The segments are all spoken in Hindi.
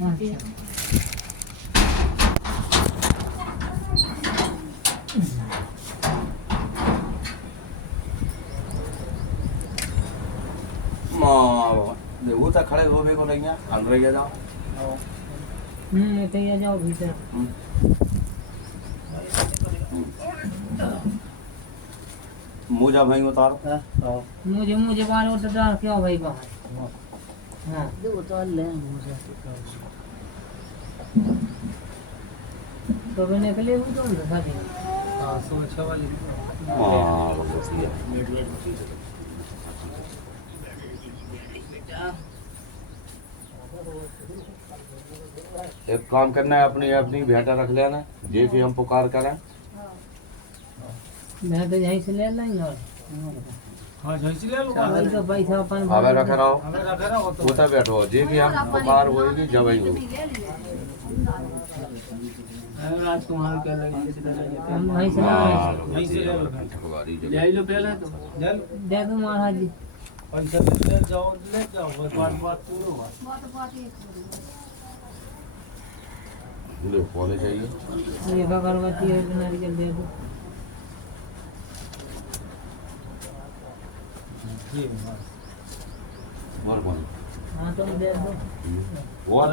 देखो तो खड़े हो भी को नहीं अंदर ही जाओ। तो जाओ भीतर। मुझे भाई उतारो। मुझे बाहर उतर क्या भाई बाहर। हाँ जो उतार ले मुझे तो मैंने निकले हूँ तो दिखा दे। हाँ सुबह वाली। हाँ बहुत ही है। एक काम करना है अपनी अपनी भेंटा रख लेना जे कि हम पुकार करें। मैं तो यहीं से ले लेंगे और हाँ यहीं से ले लो। तो पैसा अपन हमें रखे रहो उतर बैठो जे कि हम पुकार होगी जब ही हो। राजकुमार के हम वहीं से यहीं से ले लो। ले लो पहले तो दे दो महाराज जी। पैसा ले जाओ बात पूरा हुआ। लो बोले चाहिए ये अगरबत्ती है नारियल दे दो। और बोलो। हाँ तुम दे दो। और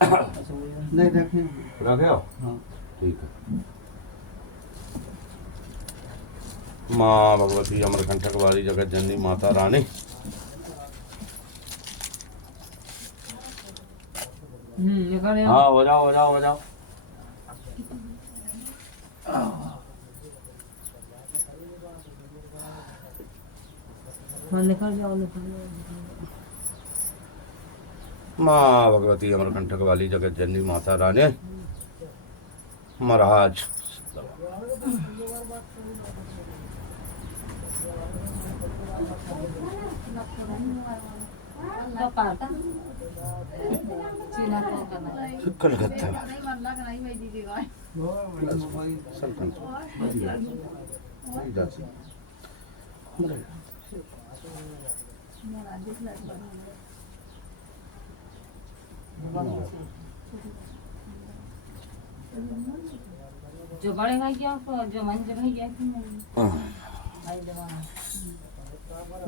नहीं रखे हो। हाँ ठीक है। माँ भगवती अमरकंटक वाली जगत जननी माता रानी। हाँ हो जाओ हो जाओ हो जाओ। हाँ निकल जाओ निकल जाओ। माँ भगवती अमरकंटक वाली जगत जननी माता रानी महाराज। कलकत्ता जो बड़े भाई क्या जो मन जगह गया थी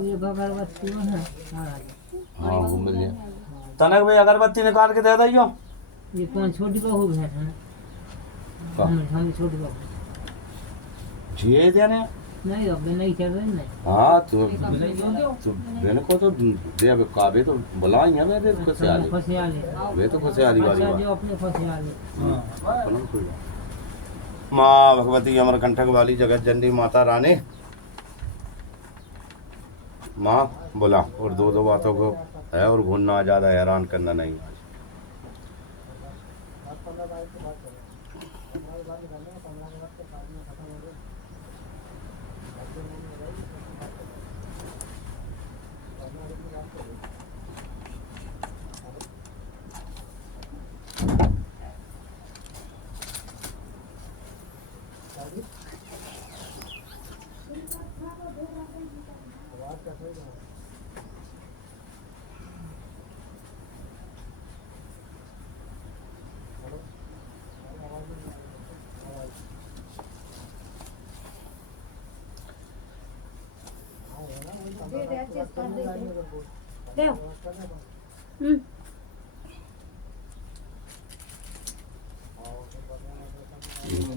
ये अगरबत्ती है। हाँ वो मिल गया। तनक भाई अगरबत्ती निकाल के दे दियो। ये कौन छोटी बहू है हम छोटी बहू जी देने नहीं अब नहीं चल रहे नहीं। हाँ तो मैंने को तो दे अब काबे तो बुलाई है मेरे खुशहाली वे तो खुशहाली वाली बात। जो अपने खुशहाली माँ भगवती अमरकंटक वाली जगत जननी माता रानी। माँ बोला और दो बातों को है और घूमना ज़्यादा हैरान करना नहीं।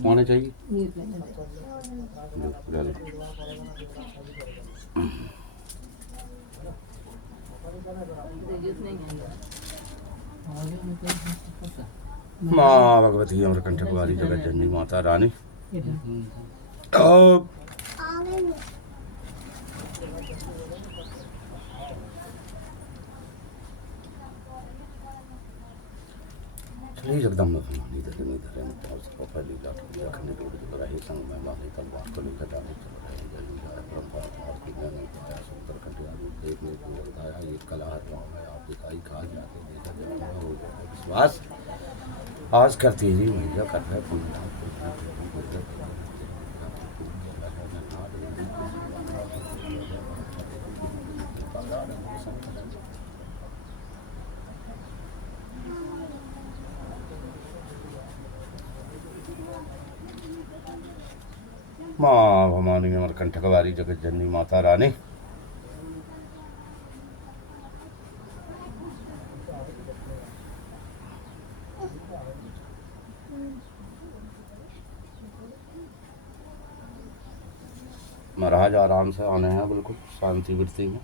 होने चाहिए माँ भगवती अमरकंटक वाली जगत जननी माता रानी। जगदम्बा भवानी धरणी धरे पहली लाट पूजा खंड जोड़ जो रहे संग में माथे तलवार को लेकर डाले चल रहे जल जाए परंपरा और की ज्ञान पाया सुंदर कंठ आदि देखने को बताया ये कला गाँव में आप दिखाई कहा जाते देखा जब हो जाए विश्वास आज करती ही मैया कर रहे पुण्य माँ भवानी अमरकंटक वाली जगत जननी माता रानी। महाराज आराम से आने हैं, बिल्कुल शांति वृत्ति में।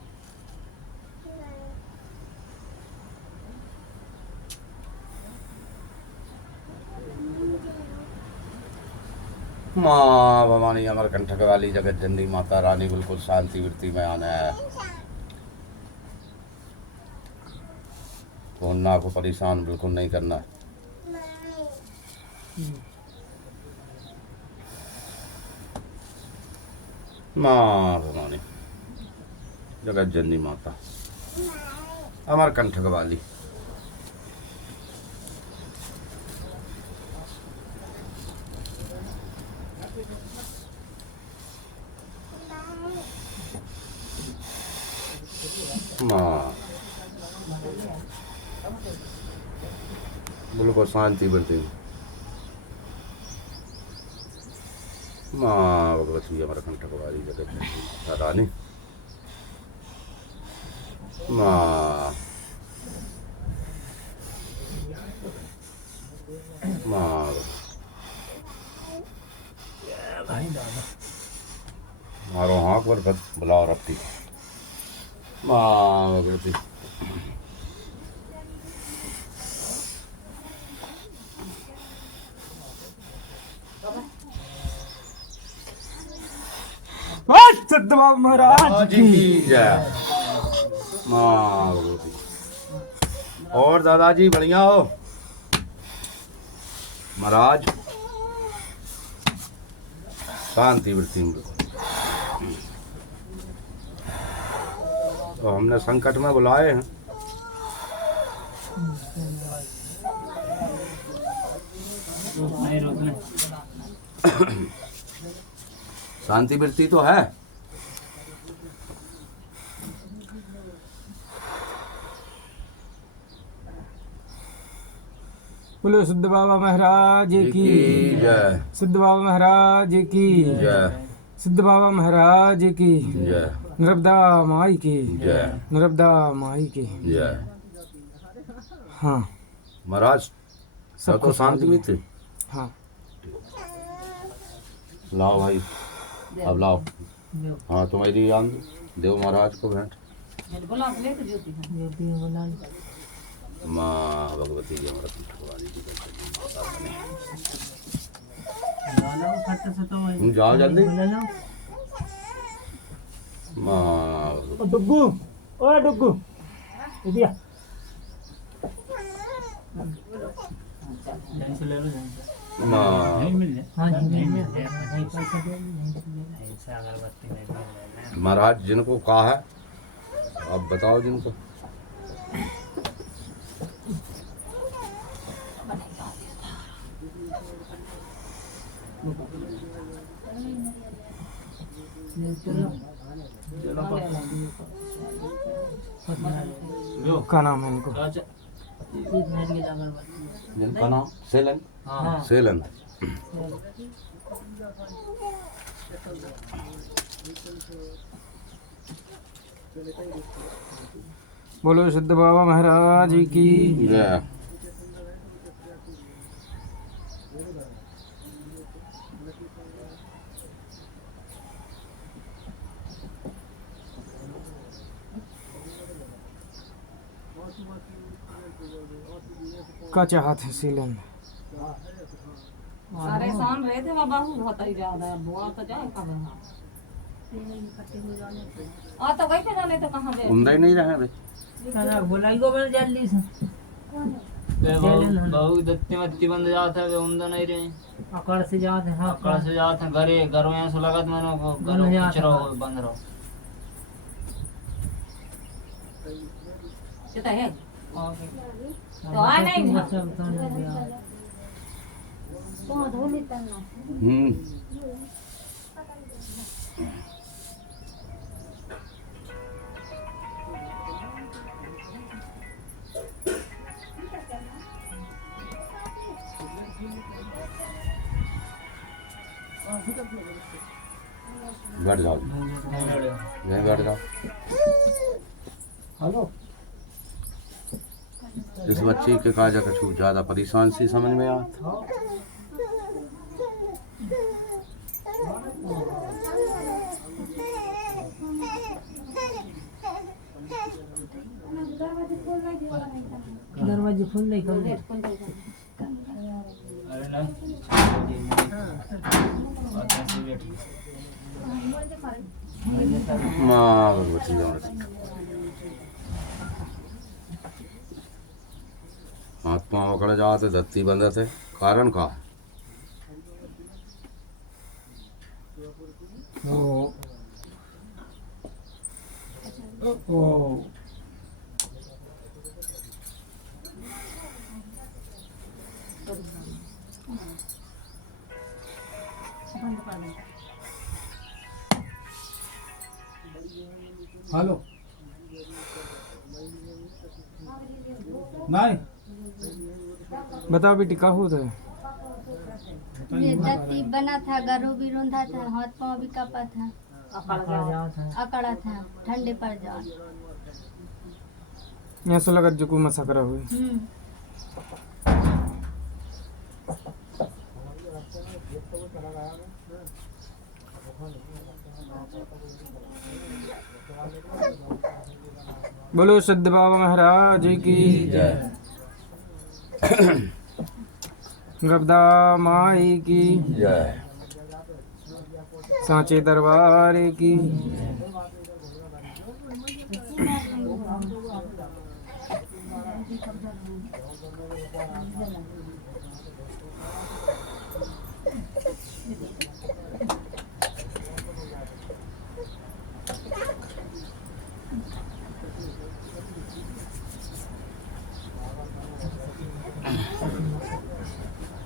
माँ भवानी अमरकंटक वाली जगत जननी माता रानी, बिल्कुल शांति वृत्ति में आना है। भोलना को परेशान बिल्कुल नहीं करना। माँ भवानी जगत जननी माता अमरकंटक वाली। माँ बिल्कुल शांति वृत्ति में। माँ भगवती अमरकंटक वाली जगत जननी माता रानी। माँ माँ मारो हाँक पर बुलाओ रखती। माँ भगवती सिद्ध बाबा महाराज की जय। माँ भगवती। और दादाजी बढ़िया हो? महाराज शांति वृत्ति में। तो हमने संकट में बुलाए हैं। शांति वृत्ति तो है। बोलो सिद्ध बाबा महाराज की जय। सिद्ध बाबा महाराज की जय। सिद्ध बाबा महाराज की जय। नर्मदा माई की जय। नर्मदा माई की जय। हाँ महाराज सब तो शांति में थे। हाँ लाओ भाई, अब लाओ। हाँ तुम्हारी आन देव महाराज को भेंट। माँ भगवती जी अमरकंटक वाली जगत जननी माता रानी। जाओ जल्दी। माँ डुग्गू ओ डुग्गू इधर माँ महाराज जिनको कहा है आप बताओ जिनको। क्या नाम है इनको? जिनका नाम सेलन। सेलन। बोलो सिद्ध बाबा महाराज की जय। का चाहत है सीलन? परेशान रहे थे बाबा बहुत ही ज्यादा। बुआ तो जाए कब आ तो वही पे जाने तो कहाँ गए? उंदा ही नहीं रहा बे। बुलाई को बल जल्दी से बहु दत्ती मत्ती बंद जाता है उमदा नहीं रहे। अकड़ से जाते हैं। अकड़ से जाते हैं घरे घरों यहाँ से लगत मनो को घरों कुछ रहो बंद रहो। कितना है? तो आ नहीं बैठ जाओ, यहीं बैठ जाओ। हेलो इस बच्ची के काजा कछु ज़्यादा परेशान सी समझ में आ। दरवाजे खोल दे अरे नहीं माँ भगवती जान। हाथ पाँव पकड़ जाते, धत्ती बंद थे, कारण का ओ हेलो नहीं बताओ बेटी क्या होता है? ये दत्ती बना था, गरू भी रूंधा था, हाथ पाँव भी कापा था, अकड़ा था, ठंडे पड़ जाओ। यहाँ से लगा जो कोई मसकरा हुई। बोलो सिद्ध बाबा महाराज की जय, गबदा माई की जय, सांचे दरबार की।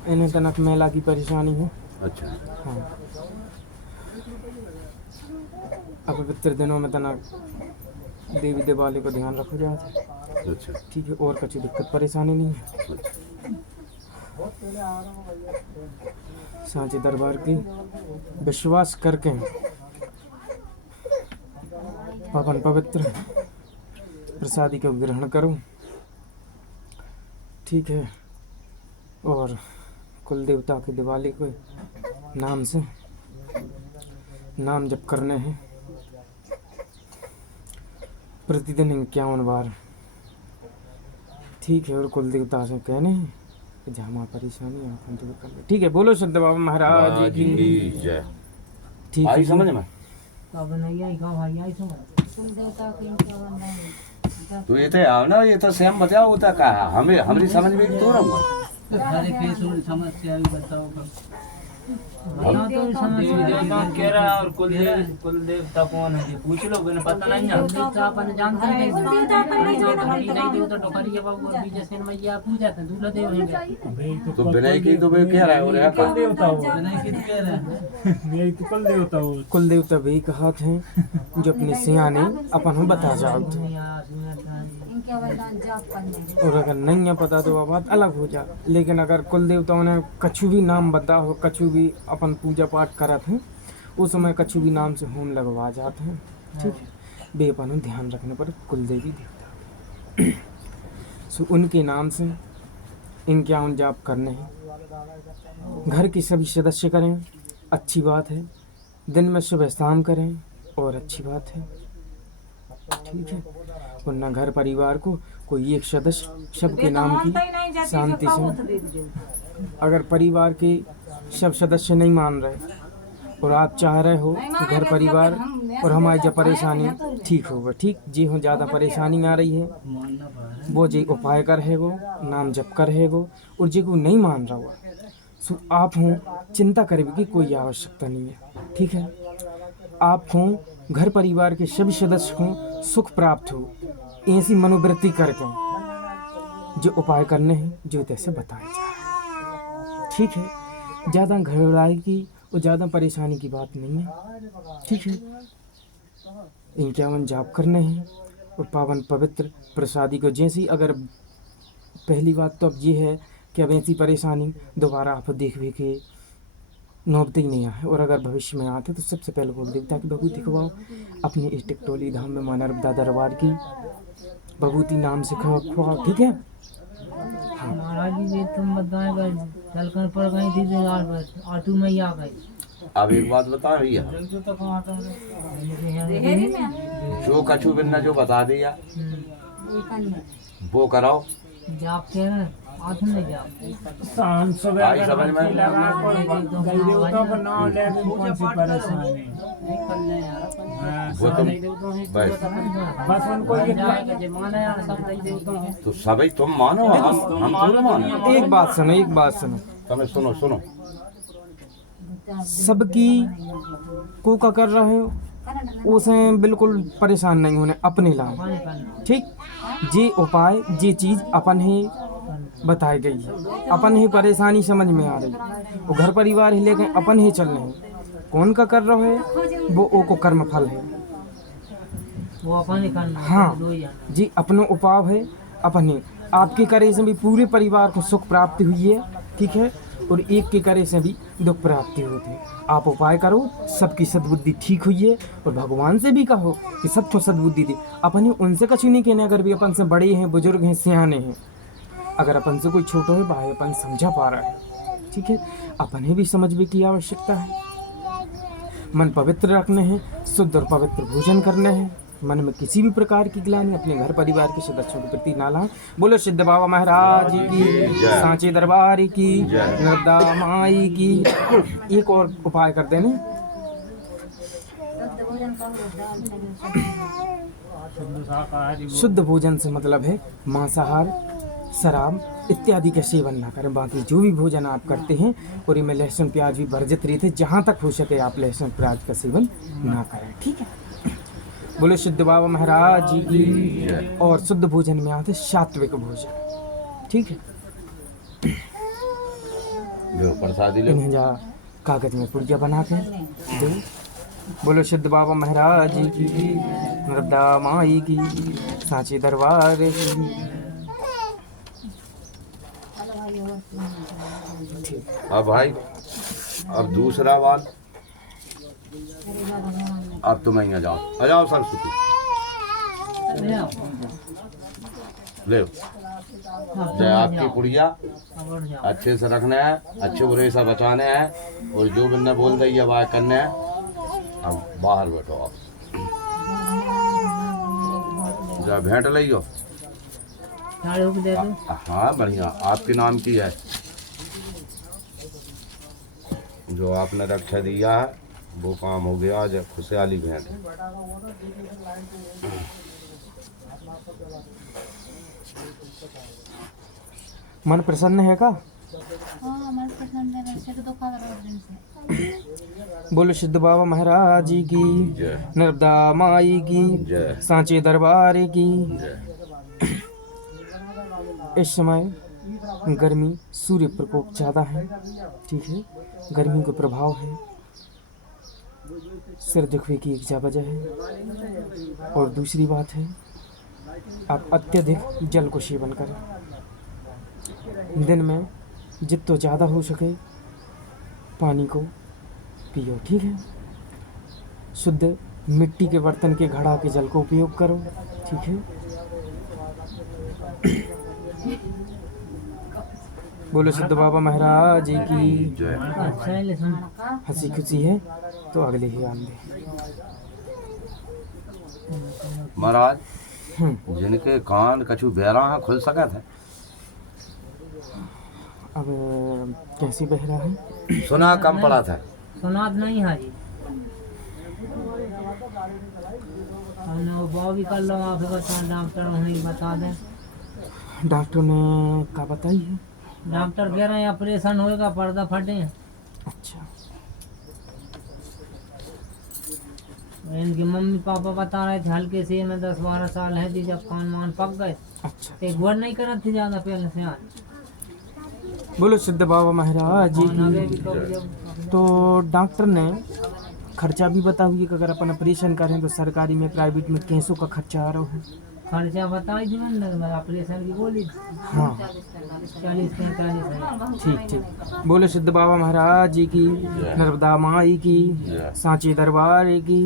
इन्हें तनक मेला की परेशानी है। अच्छा, हाँ, अब पवित्र दिनों में तनक देवी दिवाली को ध्यान रखो जाते। अच्छा, ठीक है, और कुछ दिक्कत परेशानी नहीं है। सांची दरबार की विश्वास करके पावन पवित्र प्रसादी को ग्रहण करो। ठीक है, और कुल देवता की दिवाली को नाम से नाम जप करने हैं प्रतिदिन 51 बार। ठीक है, और कुल देवता से कहने हैं कि जहाँ परेशानी आप हम दूर कर ले। ठीक है, बोलो सिद्ध बाबा महाराज की जय। ठीक आई है, समझ में? अब नहीं आई कहाँ भाई आई समझ। तुम देवता को इनका बंदा है। तो ये तो आओ ना, ये तो स्वयं बताओ होता का है, हमें हमारी समझ में तो रहूँगा। सारे केस और समस्या भी बताओ। यहाँ तो समझ देवी देवता कह रहा है, और कुल देवता कौन है? पूछ लो, मैंने पता नहीं है। देवता अपन जानते हैं नहीं देवता टोकरिया बाबू और बीजा सेन मैया पूजा था दूल्हा देव हैं। तो बिना की तो वे कह रहा है, और है का देवता हो नहीं कित कह रहा है मेरी तो कुल देवता हो। कुल देवता वही कहात हैं जो अपनी सियाने अपन हम बता जाओ। इनके वरदान जाप करने। और अगर नहीं है पता तो वह बात अलग हो जा। लेकिन अगर कुल देवताओं ने कछु भी नाम बता हो, कछु भी अपन पूजा पाठ करत हैं, उस समय कछु भी नाम से होम लगवा जाते हैं। ठीक है, वे अपन ध्यान रखने पर कुल देवी देवता सो उनके नाम से इनके आउन जाप करने हैं। घर के सभी सदस्य करें, अच्छी बात है। दिन में सुबह शाम करें, और अच्छी बात है। ठीक है, वरना घर परिवार को कोई एक सदस्य सबके नाम की शांति से, अगर परिवार के सब सदस्य नहीं मान रहे और आप चाह रहे हो कि घर परिवार और हमारी जब परेशानी ठीक होगा, ठीक जी हो, ज़्यादा परेशानी आ रही है वो जी उपाय कर है, वो नाम जप कर है वो, और जी को नहीं मान रहा हुआ सो आप हों चिंता करे की कोई आवश्यकता नहीं है। ठीक है, आप हों घर परिवार के सभी सदस्य हों सुख प्राप्त हो, ऐसी मनोवृत्ति करके जो उपाय करने हैं जो जैसे बताए जा रहे हैं। ठीक है, ज़्यादा घबराई की और ज़्यादा परेशानी की बात नहीं है। ठीक है, इनके अमन जाप करने हैं और पावन पवित्र प्रसादी को जैसी, अगर पहली बात तो अब ये है कि अब ऐसी परेशानी दोबारा आप देखिए कि नौबते ही नहीं आए, और अगर भविष्य में आते तो सबसे पहले बोल देवता की भभूति खवाओ, अपने इस टिकटोली धाम में मां नर्मदा दरबार की भभूति नाम से खवाओ, ठीक है। महाराज जी ये तुम बताएगा चलकर पड़ गई थी तो यार आटू में ही आ गई। अब एक बात बता भैया, जो कछु बिन्ना जो बता दिया वो कराओ। जाप के ना आठ में जाप शाम सुबह आई समझ में? देवताओं का नाम लेने में कौन सी परेशानी? वो तुम बस बस उनको ये जे माने यार सब दई देवता है। तो सभी तुम मानो, हम थोड़ा मानो। एक बात सुनो, एक बात सुनो, तुम्हें सुनो सुनो, सबकी को का कर रहे हो उसे बिल्कुल परेशान नहीं होने, अपने लाए, ठीक। जे उपाय जे चीज अपन ही बताई गई है, अपन ही परेशानी समझ में आ रही, वो घर परिवार ही लेके अपन ही चल रहे हैं। कौन का कर रहे है वो ओ को कर्म फल है, वो अपन ही करना। हाँ दो ही जी, अपनो उपाय है अपने। आपके करे से भी पूरे परिवार को सुख प्राप्ति हुई है, ठीक है, और एक के करे से भी दुख प्राप्ति होती है। आप उपाय करो, सबकी सद्बुद्धि ठीक हुई है, और भगवान से भी कहो कि सबको सद्बुद्धि दी। अपन ही उनसे कछु नहीं कहने, अगर भी अपन से बड़े हैं, बुजुर्ग हैं, सियाने हैं। अगर अपन से कोई छोटा है भाई, अपन समझा पा रहा है, ठीक है, अपन ही भी समझने की आवश्यकता है। मन पवित्र रखने हैं, शुद्ध और पवित्र भोजन करने हैं, मन में किसी भी प्रकार की ग्लानि अपने घर परिवार के सदस्यों के प्रति ना लाएं। बोलो सिद्ध बाबा महाराज की, सांचे दरबार की, नर्मदा माई की। एक और उपाय कर देने, शुद्ध भोजन से मतलब है मांसाहार, शराब इत्यादि का सेवन ना करें। बाकी जो भी भोजन आप करते हैं, और इनमें लहसुन प्याज भी वर्जित रहते, जहाँ तक हो सके आप लहसुन प्याज का सेवन ना करें, ठीक है। बोलो सिद्ध बाबा महाराज जी की। और शुद्ध भोजन में आते सात्विक भोजन, ठीक है। लो प्रसादी लो। इन्हें जा कागज में पुड़िया बना के दो। बोलो सिद्ध बाबा महाराज जी की, नर्मदा माई की, सांची दरबार की। अब भाई, अब दूसरा बात, अब तुम यहाँ जाओ, आ जाओ सरस्वती, ले जय आपकी पुड़िया अच्छे से रखना है, अच्छे बुरे से बचाने हैं, और जो बिन्ना बोल रही है वह करने है। अब बाहर बैठो आप, जय भेंट लियो। हाँ बढ़िया, आपके नाम की है, जो आपने रक्षा दिया है वो काम हो गया, आज खुशहाली भेंट। मन प्रसन्न है का? हाँ, मन प्रसन्न है, सिर दुखा कर दिन से। बोलो सिद्ध बाबा महाराज जी की, जय नर्मदा माई की, जय सांचे दरबार की। जय। इस समय गर्मी, सूर्य प्रकोप ज़्यादा है, ठीक है, गर्मी का प्रभाव है, सिर दुखने की एक वजह है। और दूसरी बात है, आप अत्यधिक जल को सेवन करें, दिन में जितना ज़्यादा हो सके पानी को पियो, ठीक है। शुद्ध मिट्टी के बर्तन के घड़ा के जल को उपयोग करो, ठीक है। बोलो सिद्ध बाबा महाराज जी की। जय। हंसी खुशी है तो अगले ही आंदे। महाराज, जिनके कान कछु बहरा है खुल सका था, अब कैसी बहरा है? सुना कम पड़ा था। सुना नहीं हाजी, हमने वो बाव भी कर लो, आप बता, डॉक्टर हमें बता दें। डॉक्टर ने क्या बताई है? डॉक्टर कह रहे हैं ऑपरेशन होएगा, पर्दा फटे। अच्छा, इनके मम्मी पापा बता रहे थे हल्के से में 10-12 साल है थी, जब कान मान पक गए, अच्छा। एक बार नहीं करत थी ज्यादा पहले से यार। बोलो सिद्ध बाबा महाराज जी आगे भी की। कभी जब तो डॉक्टर ने खर्चा भी बता हुई कि अगर अपन ऑपरेशन करें तो सरकारी में प्राइवेट में कैसों का खर्चा आ रहा है, खर्चा बताई थी मैंने ऑपरेशन की बोली हाँ 40-45 ठीक ठीक। बोले सिद्ध बाबा महाराज जी की, नर्मदा माई की, सांची दरबार की।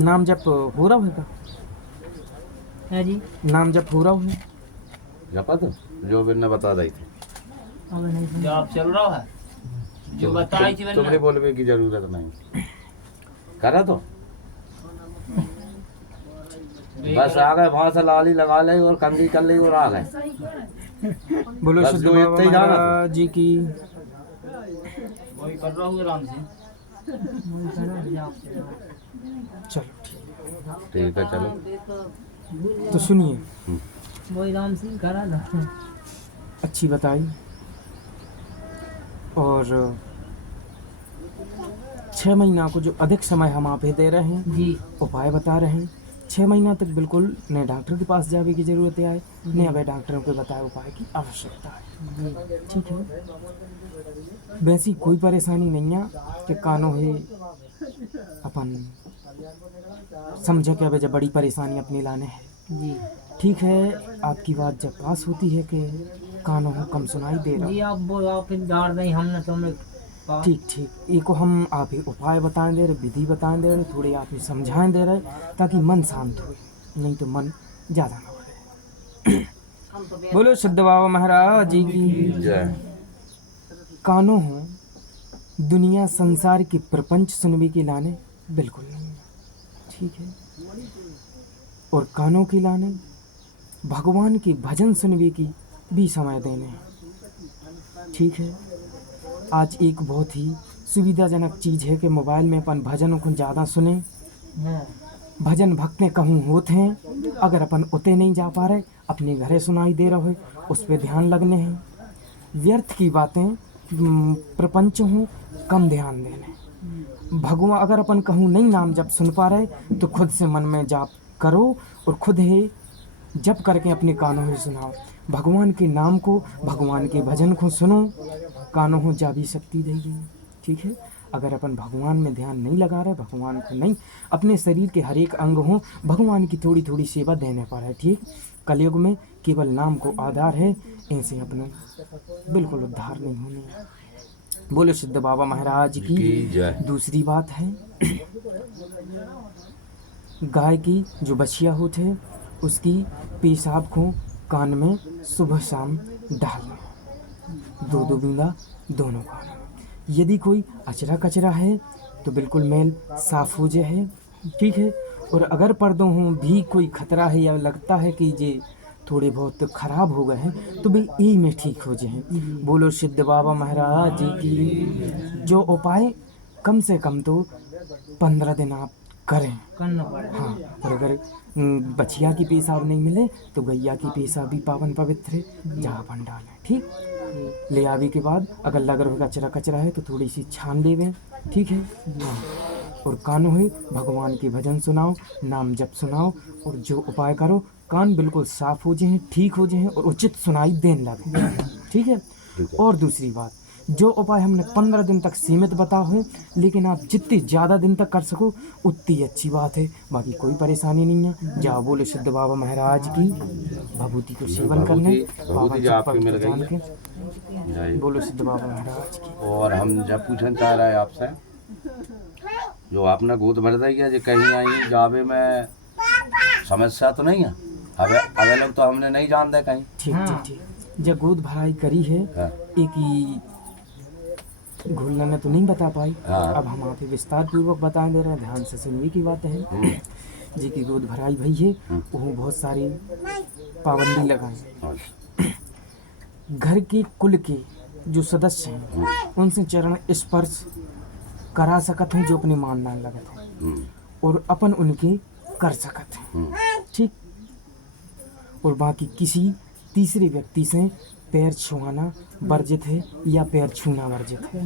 नाम जप हो रहा है? है जी। नाम जप हो रहा है? जपा तो जो मैंने बता दी थी, अब नहीं सुन। जो आप चल रहा है जो बताई थी तुम्हें बोलने की जरूरत नहीं। करा तो बस आ गए, वहां से लाली लगा ले और कंघी कर ली और आ गए। बोलो बस सिद्ध जो बाबा इतना ही जाना था। महाराज जी की। वही कर रहा हूँ आराम से। चलो ठीक। ठीक है चलो। तो सुनिए, वही राम सिंह करा था। अच्छी बताई। और 6 महीना को जो अधिक समय हम आप ही दे रहे हैं, जी उपाय बता रहे हैं। 6 महीना तक बिल्कुल न डॉक्टर के पास जाने की जरूरत है, न अभी डॉक्टरों के बताए उपाय की आवश्यकता है। ठीक है, वैसी कोई परेशानी नहीं है कि कानों है अपन समझे कि अब जब बड़ी परेशानी अपने लाने है। जी ठीक है, आपकी बात जब पास होती है कि कानों हो कम सुनाई दे रहा। जी आप वो आप फिर जाड़ नहीं हमने तो हमें ठीक ठीक, एक को हम आप ही उपाय बताएं दे रहे, विधि बताएं दे रहे, थोड़े आप ही समझाएं दे रहे, ताकि मन शांत हो, नहीं तो मन ज़्यादा ना हो। बोलो सिद्ध बाबा महाराज जी की जय। कानों हो दुनिया संसार की प्रपंच सुनने के लाने बिल्कुल नहीं है। ठीक है, और कानों की लाने भगवान की भजन सुनने की भी समय देने हैं। ठीक है, आज एक बहुत ही सुविधाजनक चीज़ है कि मोबाइल में अपन भजनों को ज़्यादा सुने। भजन भक्तें कहूँ होते हैं, अगर अपन उते नहीं जा पा रहे, अपने घरे सुनाई दे रहे, उस पर ध्यान लगने हैं। व्यर्थ की बातें प्रपंच हूँ कम ध्यान देने। भगवान अगर अपन कहूँ नहीं नाम जब सुन पा रहे तो खुद से मन में जाप करो और खुद ही जप करके अपने कानों में सुनाओ। भगवान के नाम को, भगवान के भजन को सुनो, कानों हो जा भी शक्ति देगी। ठीक है, अगर अपन भगवान में ध्यान नहीं लगा रहे, भगवान को नहीं, अपने शरीर के हर एक अंग हो भगवान की थोड़ी थोड़ी सेवा देने पर है। ठीक, कलयुग में केवल नाम को आधार है, इनसे अपने बिल्कुल उद्धार नहीं होने। बोलो सिद्ध बाबा महाराज की जय। दूसरी बात है, गाय की जो बछिया होते है उसकी पेशाब को कान में सुबह शाम डालना, 2-2 बूंदा दोनों कान में। यदि कोई अचरा कचरा है तो बिल्कुल मेल साफ हो जाए है। ठीक है, और अगर पर्दों हों भी कोई खतरा है या लगता है कि ये थोड़े बहुत खराब हो गए हैं तो भी यही में ठीक हो जाए। बोलो सिद्ध बाबा महाराज जी की। जो उपाय कम से कम तो 15 दिन आप करें करना पड़ेगा। हाँ, और अगर बछिया की पेशाब नहीं मिले तो गैया की पेशाब भी पावन पवित्र है, जहाँ अपन डालें। ठीक, ले आवे के बाद अगर लग रहा कचरा कचरा है तो थोड़ी सी छान लेवे। ठीक है, और कानों है भगवान के भजन सुनाओ, नाम जप सुनाओ, और जो उपाय करो कान बिल्कुल साफ हो जाए, ठीक हो जाए और उचित सुनाई देने लगे। ठीक है, और दूसरी बात, जो उपाय हमने 15 दिन तक सीमित बताओ है, लेकिन आप जितनी ज़्यादा दिन तक कर सको उतनी अच्छी बात है, बाकी कोई परेशानी नहीं है। जाओ बोले सिद्ध बाबा महाराज की। भभूति को सेवन करने भभूति जो आपकी मिल गई है। जय। बोलो सिद्ध बाबा महाराज की। और हम जब पूछना चाह रहे हैं आपसे, जो आपने गोद भर दी है, जो कहीं आई जावे में समस्या तो नहीं है? अबे लोग तो हमने नहीं जान दे कहीं। ठीक ठीक ठीक, जब गोद भराई करी है, हाँ। एक ही घोलना ने तो नहीं बता पाई। हाँ। अब हम आप ही विस्तार पूर्वक बता दे रहे हैं, ध्यान से सुनने की बात है। जी की गोद भराई भई है, वो बहुत सारी पाबंदी लगाई। घर के कुल के जो सदस्य हैं उनसे चरण स्पर्श करा सकत हैं जो अपने मानना लगत है, और अपन उनके कर सकत हैं। ठीक, और बाकी किसी तीसरे व्यक्ति से पैर छुआना वर्जित है या पैर छूना वर्जित है।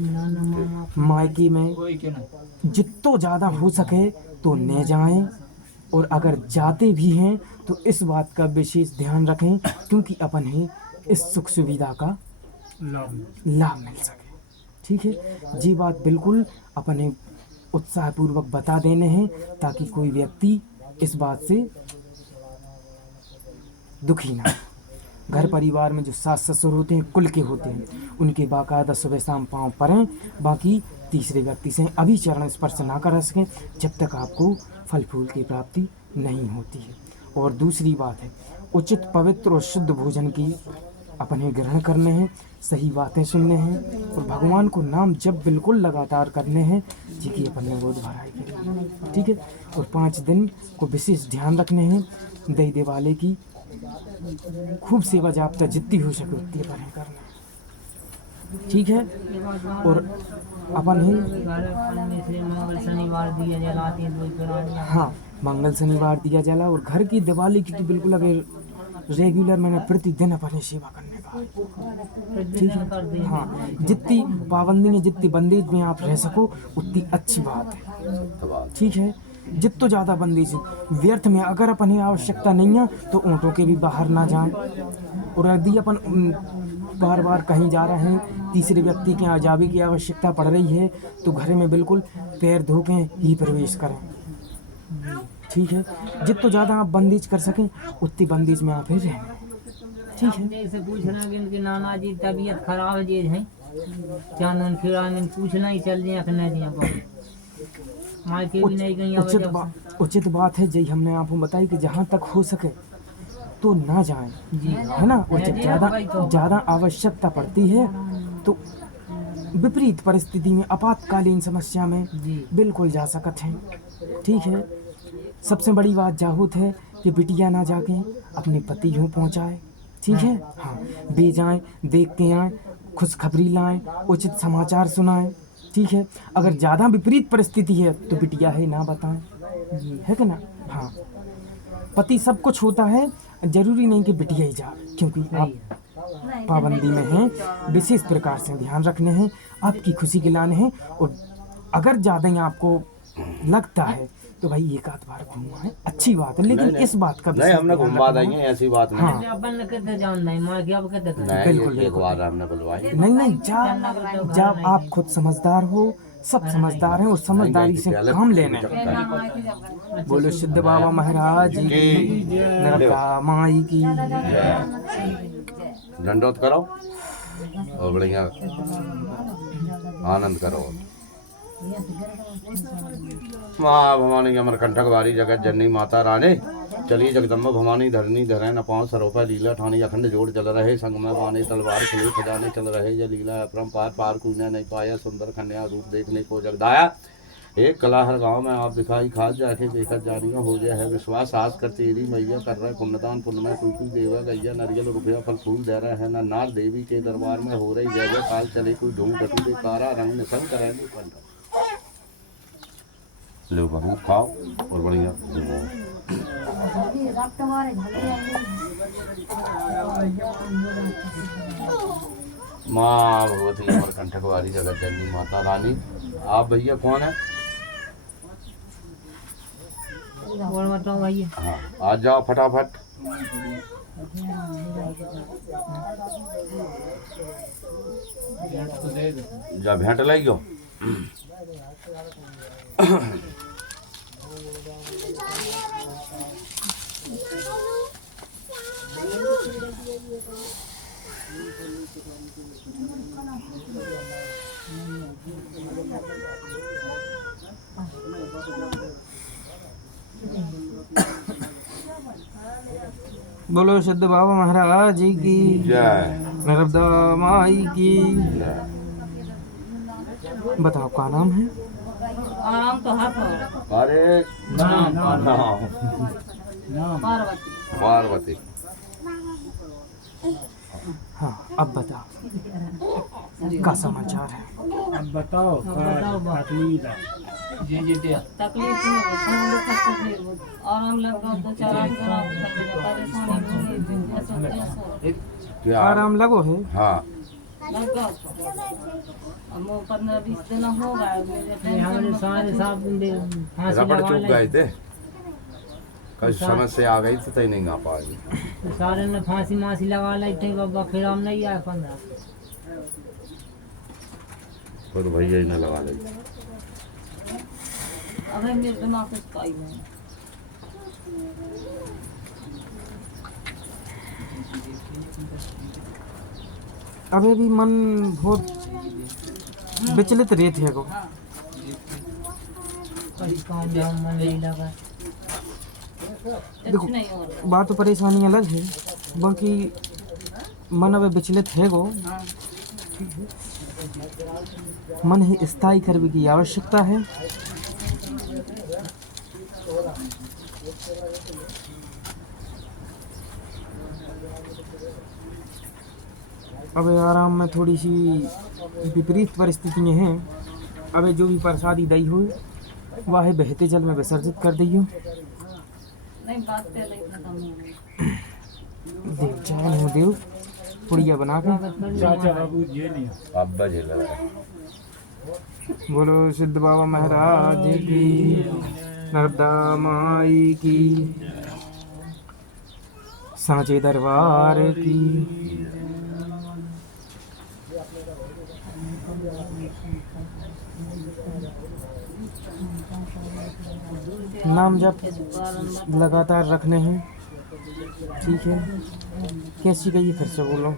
मायके में कोई क्यों नहीं। जितना ज़्यादा हो सके तो न जाएं, और अगर जाते भी हैं तो इस बात का विशेष ध्यान रखें क्योंकि अपन ही इस सुख सुविधा का लाभ मिल सके। ठीक है, जी बात बिल्कुल अपने उत्साहपूर्वक बता देने हैं ताकि कोई व्यक्ति इस बात से दुखी ना। घर परिवार में जो सास ससुर होते हैं कुल के होते हैं, उनके बाकायदा सुबह शाम पाँव पड़ें, बाकी तीसरे व्यक्ति से अभी चरण स्पर्श ना कर सकें जब तक आपको फल फूल की प्राप्ति नहीं होती है। और दूसरी बात है, उचित पवित्र और शुद्ध भोजन की अपने ग्रहण करने हैं, सही बातें सुनने हैं और भगवान को नाम जब बिल्कुल लगातार करने हैं जी की अपने गोद भराई करें, ठीक है। और 5 दिन को विशेष ध्यान रखने हैं, दही दिवाली की खूब सेवा जाप्ता जितनी हो सके उतनी अपने करना है, ठीक है। और अपन ही मंगल शनिवार दिया जलाते हैं 2 पुरानी। हाँ, मंगल शनिवार दिया जला। और घर की दिवाली की तो बिल्कुल अगर रेगुलर मैंने प्रतिदिन अपनी सेवा करने का, ठीक है। हाँ, जितनी पाबंदी में जितनी बंदेज में आप रह सको उतनी अच्छी बात है, ठीक है। जितना ज़्यादा बंदेज व्यर्थ में अगर अपनी आवश्यकता नहीं है तो ऊँटों के भी बाहर ना जाएं। और यदि अपन बार बार कहीं जा रहे हैं, तीसरे व्यक्ति के यहाँ जाने की आवश्यकता पड़ रही है तो घर में बिल्कुल पैर धो के ही प्रवेश करें, ठीक है। जितना ज़्यादा आप बंदेज कर सकें उतनी बंदेज में आप ही रहें, ठीक है। जैसे पूछना कि इनके नाना जी तबीयत खराब जे है, चांदन खिड़ा में पूछना ही चल जाए अपने जी मायके भी नहीं गई। उचित बात है जी, हमने आपको बताई कि जहाँ तक हो सके तो ना जाएं, है ना। और जब ज़्यादा आवश्यकता पड़ती है तो विपरीत परिस्थिति में आपातकालीन समस्या में बिल्कुल जा सकते हैं, ठीक है। सबसे बड़ी बात जाहूत है कि बिटिया ना जाके अपने पति यूँ पहुँचाए, ठीक है। हाँ, दे जाएं, देख के आएँ, खुशखबरी लाएं, उचित समाचार सुनाएं, ठीक है। अगर ज़्यादा विपरीत परिस्थिति है तो बिटिया है ना बताएं, है कि ना। हाँ, पति सब कुछ होता है, जरूरी नहीं कि बिटिया ही जाए, क्योंकि आप पाबंदी में हैं, विशेष प्रकार से ध्यान रखने हैं, आपकी खुशी के लाने हैं। और अगर ज़्यादा ही आपको लगता है तो भाई एक आध बार घूमा है, अच्छी बात है, लेकिन इस बात का नहीं हमने घुमवा देंगे, ऐसी बात नहीं। हाँ, अपन कहते जान नहीं मार के अब कहते बिल्कुल एक बार हमने बुलवाई। नहीं, जब आप खुद समझदार हो, सब समझदार हैं और समझदारी से काम लेने। बोलो सिद्ध बाबा महाराज की, नर्मदा माई की। दंडोत करो और बढ़िया आनंद करो। माँ भवानी अमरकंटक वारी जगत जननी माता रानी, चलिए जगदम्बा भवानी धरनी धरे न पाँव सरोपा लीला ठानी अखंड जोड़ चल रहे, संग में बाने तलवार खिले खजाने चल रहे, ये लीला अपरंपार पार कूदने नहीं पाया, सुंदर कन्या रूप देखने को जगदाया। एक कला हर गाँव में आप दिखाई खास जाके देखा जानियो हो जाए है विश्वास, आस कर तेरी मैया कर रहा है पुण्यदान, पुण्य में कोई देवा गैया नारियल रुपया फल फूल दे रहा है, ना नार देवी के दरबार में हो रही जय जय काल चले, कोई ढूंढ घटू दे कारा रंग निशन करेंगे पंडा। लो बहू खाओ और बढ़िया माँ भगवती अमरकंटक वाली जगत जननी माता रानी। आप भैया कौन है? भैया हाँ, आ जाओ फटाफट। जा भेंट लाइयो। बोलो सिद्ध बाबा महाराज की जय, नर्मदा माई की। जय। बताओ क्या नाम है? आराम तो हाथ अरे नाम पार्वती। हाँ, अब बताओ क्या समाचार है? अब बताओ तकलीफ जी जी दिया तकलीफ नहीं हो, हम लोग का तकलीफ हो, आराम लगा तो आराम करा परेशानी क्या आराम लगो है? हाँ लगा अब 15-20 दिन हो गए हमारे सारे साहब रबड़ चुप गए थे, कई समस्या आ गई थी तो नहीं आ पाई। सारे ने फांसी मासी लगा ली थी बाबा, फिर हम नहीं आए 15 तो भैया ही न लगा ली। अबे मेरे दिमाग में कोई नहीं अभी भी मन बहुत विचलित रहते है को। कभी काम धाम मन नहीं लगा। देखो बात तो परेशानी अलग है, बाकी मन अब विचलित है गो। मन ही स्थायी करने की आवश्यकता है। अब आराम में थोड़ी सी विपरीत परिस्थितियाँ हैं। अब जो भी प्रसादी दई हो वह बहते जल में विसर्जित कर दियो। देव चावल हो देव पुड़िया बना के चाचा बाबू ये नहीं अब बजे लगा बोलो सिद्ध बाबा महाराज की, नर्मदा माई की, सांचे दरबार की। नाम जप लगातार रखने हैं, ठीक है। कैसी गई फिर से बोलो।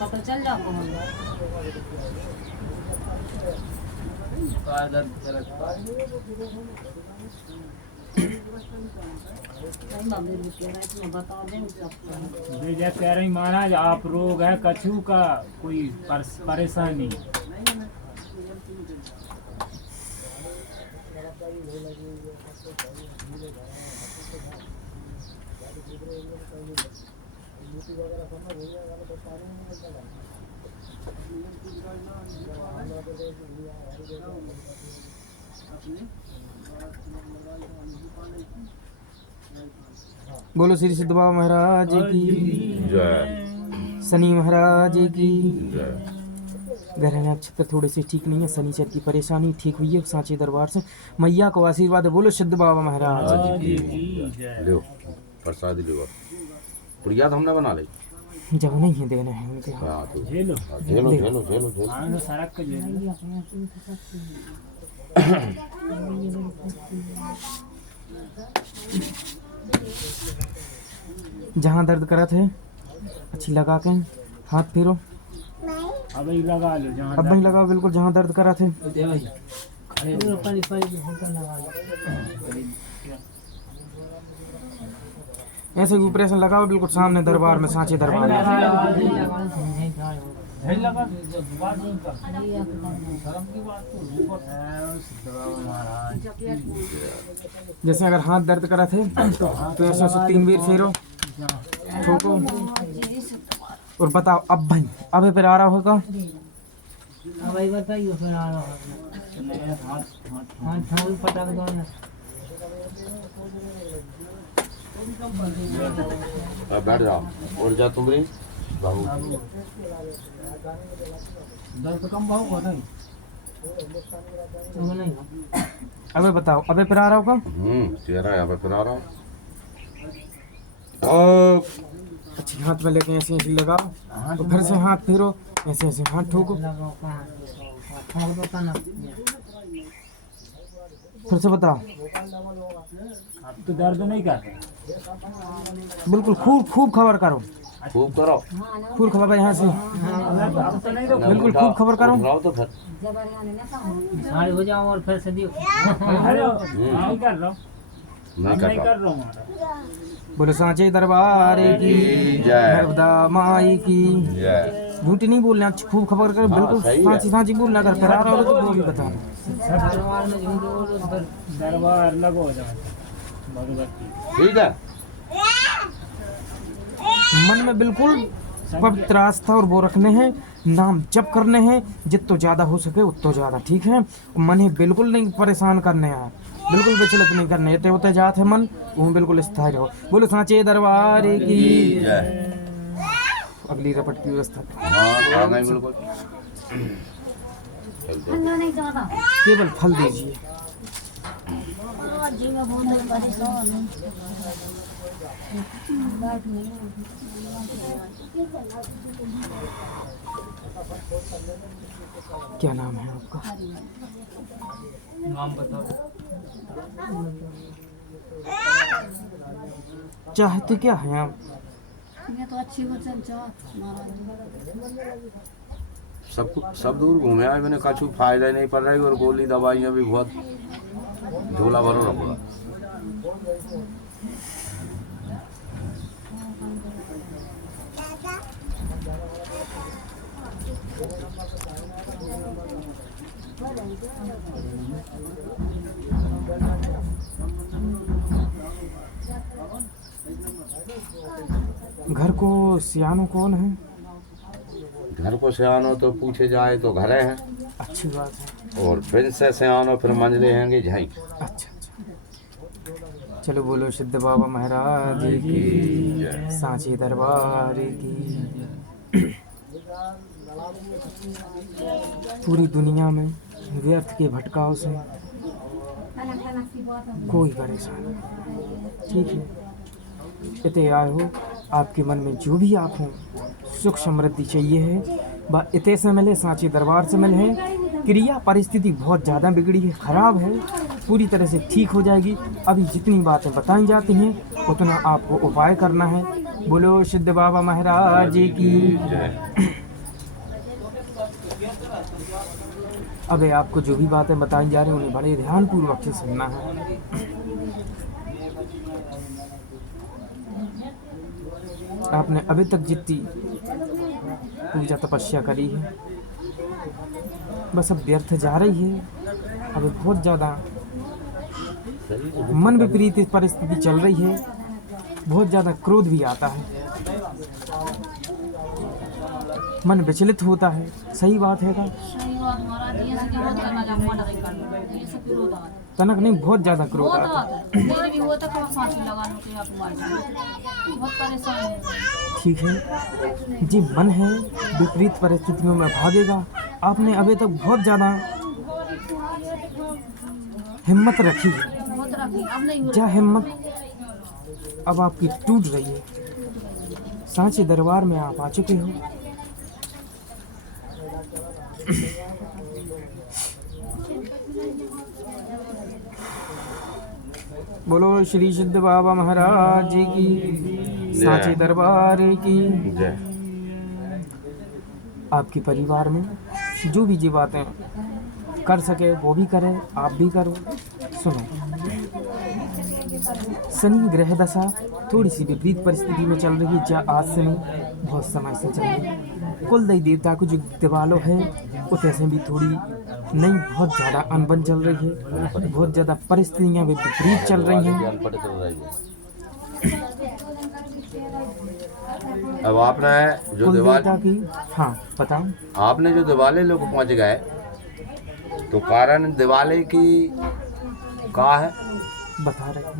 पता चल जाता जय कह रही महाराज आप रोग है कछू का कोई परेशानी। बोलो श्री सिद्ध बाबा महाराज की जय शनि महाराज की। जय ग्रह नक्षत्र थोड़े से ठीक नहीं है, शनिचर की परेशानी ठीक हुई है सांचे दरबार से। मैया को आशीर्वाद है। बोलो सिद्ध बाबा महाराज लो प्रसाद लो पुड़िया तो हमने बना ली। जब नहीं है देना है उनके हाथ। हाँ तो झेलो झेलो झेलो झेलो झेलो आनंद सरक के झेलो। जहाँ दर्द करा थे अच्छी लगा के हाथ फेरो। अब ही लगा लो जहाँ अब वहीं लगाओ बिल्कुल जहाँ दर्द करा थे। ऐसे ऑपरेशन लगाओ बिल्कुल सामने दरबार में, सांचे दरबार में। जैसे अगर हाथ दर्द करा थे तो ऐसे 3 बार फेरो ठोको और बताओ। अब भाई अब फिर आ रहा होगा। अब भाई बताइए फिर आ रहा है। हाथ ठाऊ पटक दो ना। अब बैठ जाओ और जा तुम रे बाबू। दर्द कम भाव को नहीं वो नहीं अबे बताओ अबे फिर आ रहा होगा। चेहरा यहाँ पे फिर आ रहा हूँ। अच्छी हाथ में लेके ऐसे ऐसे लगाओ तो फिर से हाथ फेरो, ऐसे ऐसे हाथ ठोको। लगाओ कहाँ हाँ बताना। फिर से बताओ। अब तो दर्द नहीं करते। बिल्कुल खूब खूब खबर करो, खूब करो खूब खबर यहाँ से अब तो नहीं तो बिल्कुल खूब खबर करो। उठाओ तो फिर साड़ी हो जाओ और फिर से दियो। अरे नहीं कर रहा हूँ नहीं नहीं कर कर रहा हूँ महाराज। बोले सांचे दरबार की, जय नर्मदा माई की। जय झूठी नहीं बोलना, खूब खबर करो बिल्कुल सही है। सांची सांची बोलना। अगर फिर आ रहा हो तो वो भी बताओ। दरबार में झूठ बोलो फिर दरबार लगो जाए भगवती। ठीक है। मन में बिल्कुल पवित्र आस्था और वो रखने हैं, नाम जप करने हैं जितो ज्यादा हो सके उतो ज्यादा, ठीक है। मन ही बिल्कुल नहीं परेशान करने हैं, बिल्कुल विचलित नहीं करने। ये होते जात है मन वो बिल्कुल स्थायी रहो। बोलो सांचे दरबार की जय। अगली रपट की व्यवस्था हाँ नहीं बिल्कुल चलते नहीं चाहता केवल फल दीजिए। क्या नाम है आपका? नाम बताओ। चाहते क्या हैं आप? मैं तो अच्छी वचन चाहत महाराज। सब दूर घूमे आए, मैंने कछु फायदा नहीं पड़ रही और गोली दवाइयाँ भी बहुत झोला भरो रखा। घर को सियानो कौन है? घर को सियानो तो पूछे जाए तो घरे हैं, अच्छी बात है। और फिर से सियानो फिर मंजले हैंगे झाई। अच्छा, चलो बोलो सिद्ध बाबा महाराज की, सांची दरबार की। पूरी दुनिया में व्यर्थ के भटकाव से कोई परेशान नहीं, ठीक है। इतने आए हो, आपके मन में जो भी आप हो, सुख समृद्धि चाहिए है, बस इतने से मिले, सांची दरबार से मिले है। क्रिया परिस्थिति बहुत ज़्यादा बिगड़ी है, ख़राब है, पूरी तरह से ठीक हो जाएगी। अभी जितनी बातें बताई जाती हैं उतना आपको उपाय करना है। बोलो सिद्ध बाबा महाराज की। अबे आपको जो भी बातें बताई जा रही हैं उन्हें बड़े ध्यानपूर्वक से सुनना है। आपने अभी तक जितनी पूजा तपस्या करी है बस अब व्यर्थ जा रही है। अभी बहुत ज़्यादा मन विपरीत परिस्थिति चल रही है, बहुत ज़्यादा क्रोध भी आता है, मन विचलित होता है। सही बात है का? सही बात महाराज, ये से क्रोध करना जब मन नहीं करना, ये से क्रोध आता है। तनक नहीं, बहुत ज़्यादा क्रोध बहुत आता आता है। मेरे भी होता है, फांसी लगा लो कि आप मार जाओ। बहुत परेशान है। ठीक है जी, मन है विपरीत परिस्थितियों में भागेगा। आपने अभी तक बहुत ज़्यादा हिम्मत रखी है, बहुत रखी, अब नहीं हो जा हिम्मत अब आपकी टूट रही है। सांची दरबार में आप आ चुके हो। बोलो श्री सिद्ध बाबा महाराज की, सांची दरबार की। आपके परिवार में जो भी जी बातें कर सके वो भी करे, आप भी करो। सुनो, शनि ग्रह दशा थोड़ी सी विपरीत परिस्थिति में चल रही है, जा आज से नहीं बहुत समय से चल रही है। कुल देवता को जो दिवालो है उसे से भी थोड़ी नहीं, बहुत ज़्यादा अनबन चल रही है, बहुत ज़्यादा परिस्थितियाँ विपरीत चल रही हैं। अब आपने जो कुल दिवाल देवता की, हाँ बताओ। आपने जो दिवाले लोग पहुंच गए तो कारण दिवाले की का है? बता रहे हैं।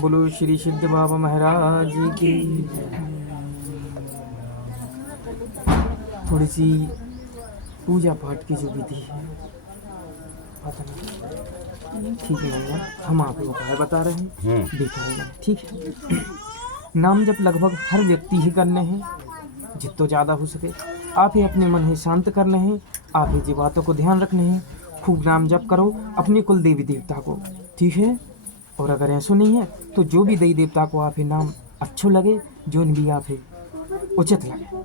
बोलो श्री सिद्ध बाबा महाराज की। थोड़ी सी पूजा पाठ की जो विधि है पता नहीं ठीक नहीं है, हम आपको उपाय बता रहे हैं, बेकार ठीक है। नाम जप लगभग हर व्यक्ति ही करने हैं, जितना ज़्यादा हो सके। आप ही अपने मन ही शांत करने हैं, आप ही जी बातों को ध्यान रखने हैं। खूब नाम जप करो अपने कुल देवी देवता को, ठीक है। और अगर ऐसा नहीं है तो जो भी देवी देवता को आप ही नाम अच्छो लगे, जो भी आप ही उचित लगे,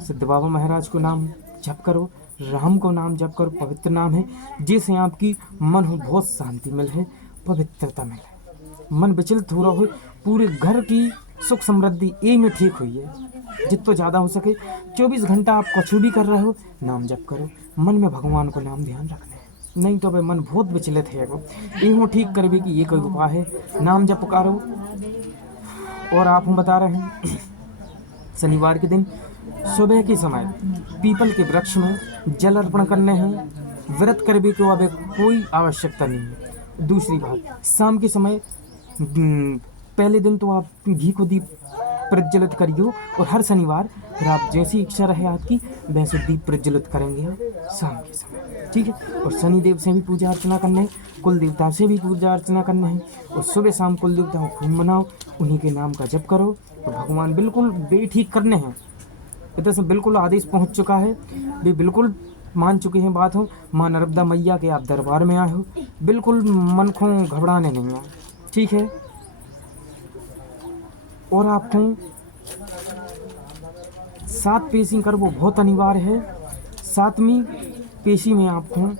सिद्ध बाबा महाराज को नाम जप करो, राम को नाम जप करो, पवित्र नाम है जिससे आपकी मन हो बहुत शांति मिले, पवित्रता मिले, मन विचलित हो रहा हो, पूरे घर की सुख समृद्धि ए में ठीक हुई है। जितना ज़्यादा हो सके 24 घंटा आप कुछ भी कर रहे हो नाम जप करो, मन में भगवान को नाम ध्यान रखना है, नहीं तो भाई मन बहुत विचलित है वो यूँ ठीक करबे कि ये कोई उपाय है। नाम जप पुकारो। और आप हम बता रहे हैं शनिवार के दिन सुबह के समय पीपल के वृक्ष में जल अर्पण करने हैं, व्रत करने को अब कोई आवश्यकता नहीं है। दूसरी बात, शाम के समय पहले दिन तो आप घी को दीप प्रज्वलित करियो, और हर शनिवार फिर आप जैसी इच्छा रहे आपकी वैसे दीप प्रज्वलित करेंगे आप शाम के समय, ठीक है। और शनिदेव से भी पूजा अर्चना करने है, कुल देवता से भी पूजा अर्चना करना है, और सुबह शाम कुल देवता को खूब मनाओ, उन्हीं के नाम का जप करो, और भगवान बिल्कुल बेठीक करने हैं। इधर से बिल्कुल आदेश पहुंच चुका है, वे बिल्कुल मान चुके हैं बात हो। माँ नर्मदा मैया के आप दरबार में आए हो, बिल्कुल मन को घबराने नहीं आए, ठीक है। और आपको 7 पेशी कर वो बहुत अनिवार्य है। 7वीं पेशी में आपको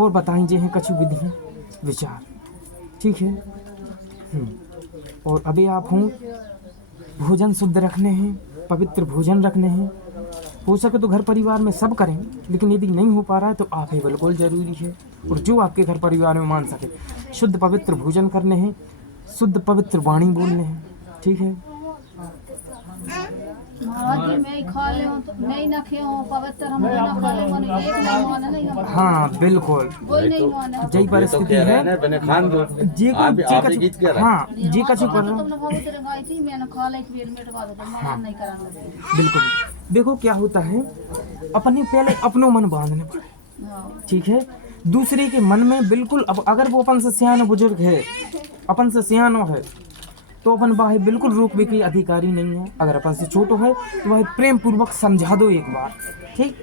और बताएंगे हैं कछु विधि विचार, ठीक है। और अभी आप हूँ भोजन शुद्ध रखने हैं, पवित्र भोजन रखने हैं। हो सके तो घर परिवार में सब करें, लेकिन यदि नहीं हो पा रहा है तो आप ही बिल्कुल ज़रूरी है। और जो आपके घर परिवार में मान सके, शुद्ध पवित्र भोजन करने हैं, शुद्ध पवित्र वाणी बोलने हैं, ठीक है। महाराज जी मैं खा ले तो नहीं ना खे हो पवित्र हम ना खा ले मन एक नहीं माने नहीं हम हाँ बिल्कुल, कोई नहीं माने जय परिस्थिति है जी को हाँ जी कछु कर रहा हूँ। तुमने पवित्र खाई थी मैंने खा ले पेट में टका दो माने नहीं कराना। बिल्कुल देखो क्या होता है, अपने पहले अपनों मन बांधने पड़े, हां ठीक है। दूसरे के मन में बिल्कुल, अब अगर वो अपन से सियाना बुजुर्ग है, अपन से सियानो है, तो अपन वह बिल्कुल रोकने की अधिकारी नहीं है। अगर अपन से छोटो है तो वह प्रेम पूर्वक समझा दो एक बार, ठीक।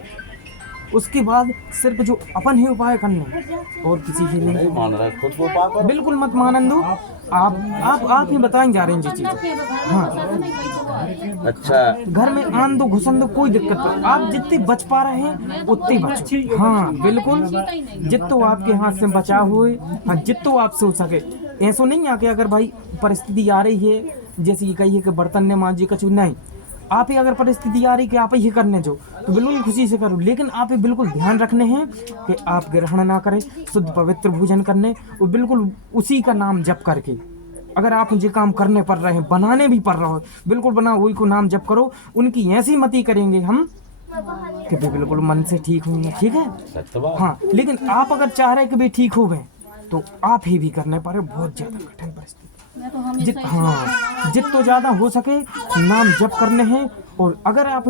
उसके बाद सिर्फ जो अपन ही उपाय करने और किसी के नहीं मान रहा है, खुद को पाप करो। बिल्कुल मत मानंदो। आप ही बताएंगे जा रहे हैं जी चीज़ें। हाँ अच्छा, घर में आन दो घुसन दो, कोई दिक्कत नहीं। आप जितने बच पा रहे हैं उतने बचो। हाँ बिल्कुल, जितो आपके हाथ से बचा हुए, हाँ जितो आपसे हो सके। ऐसा नहीं आके अगर भाई परिस्थिति आ रही है, जैसे ये कहिए कि बर्तन ने मांझे कछु नहीं, आप ही अगर परिस्थिति आ रही कि आप ही करने जो, तो बिल्कुल खुशी से करो। लेकिन आप ही बिल्कुल ध्यान रखने हैं कि आप ग्रहण ना करें, शुद्ध पवित्र भोजन करने और बिल्कुल उसी का नाम जप करके। अगर आप जो काम करने पड़ रहे हैं, बनाने भी पड़ रहा हो, बिल्कुल बनाओ, वही को नाम जप करो। उनकी ऐसी मति करेंगे हम कि वे बिल्कुल मन से ठीक होंगे, ठीक है। हाँ, लेकिन आप अगर चाह रहे कि वे ठीक हो गए तो आप ही भी करने पड़े। बहुत ज़्यादा कठिन परिस्थिति, जितना ज़्यादा हो सके नाम जप करने हैं। और अगर आप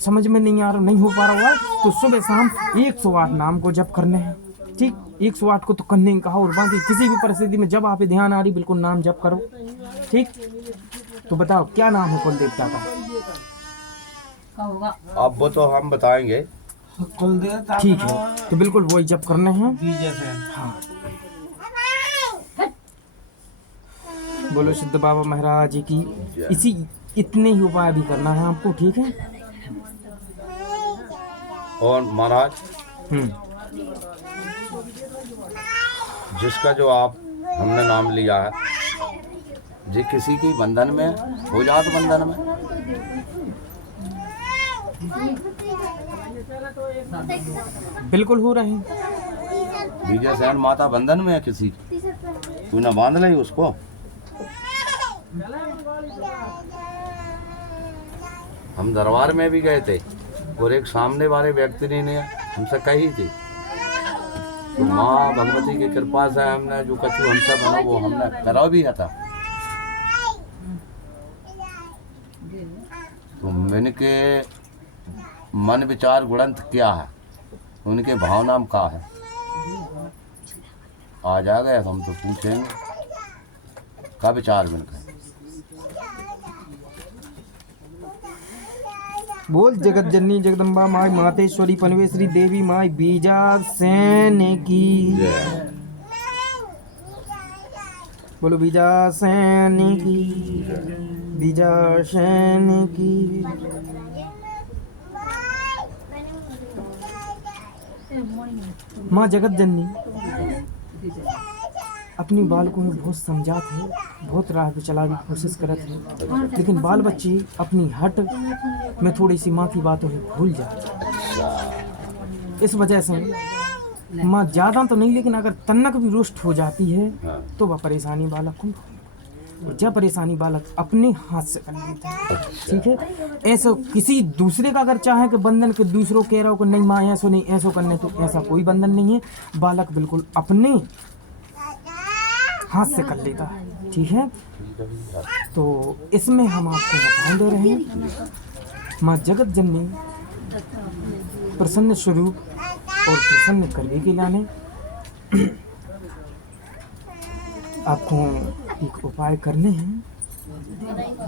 समझ में नहीं आ रहा, नहीं हो पा रहा हुआ, तो सुबह शाम 108 नाम को जप करने हैं, ठीक। 108 को तो करने ही कहा, और बाकी किसी भी परिस्थिति में जब आप ध्यान आ रही बिल्कुल नाम जप करो, ठीक। तो बताओ क्या नाम है कुल देवता का? अब वो तो हम बताएंगे, ठीक है, तो बिल्कुल वही जप करने हैं। हाँ, बोलो सिद्ध बाबा महाराज जी की। इसी इतने ही उपाय भी करना है आपको, ठीक है। और महाराज जिसका जो आप हमने नाम लिया है, जी किसी की बंधन में हो जात, बंधन में बिल्कुल हो रहे हैं। विजय सेन माता बंधन में है किसी की, तू ना बांध ले उसको। हम दरबार में भी गए थे और एक सामने वाले व्यक्ति ने हमसे कही थी, तो माँ भगवती की कृपा से हमने जो कछु हमसे बना वो हमने करा भी था। तो इनके मन विचार गुणंत क्या है, उनके भावना का है, आज आ गए तो हम तो पूछेंगे का विचार मिलकर। बोल जगत जननी जगदम्बा माई मातेश्वरी पनवेश्वरी देवी माई बीजा सेन की। बोलो बीजा सेन की, बीजा सेन की। माँ जगत जननी अपनी बालकों में बहुत समझात है, बहुत राह पे चला की कोशिश करत है, लेकिन बाल बच्चे अपनी हट में थोड़ी सी माँ की बातों में भूल जाते। इस वजह से माँ ज़्यादा तो नहीं, लेकिन अगर तन्नक भी रुष्ट हो जाती है तो वह परेशानी बालक को, और जब परेशानी बालक अपने हाथ से कर लेता है, ठीक है। ऐसा किसी दूसरे का अगर चाहे कि बंधन के दूसरों कह रहा हो कि नहीं माँ ऐसा नहीं ऐसा करने, तो ऐसा कोई बंधन नहीं है। बालक बिल्कुल अपने हाथ से कर लेता है, ठीक है। तो इसमें हम आपको बता दे रहे हैं, माँ जगत जननी प्रसन्न स्वरूप और प्रसन्न करने के लाने आपको एक उपाय करने हैं,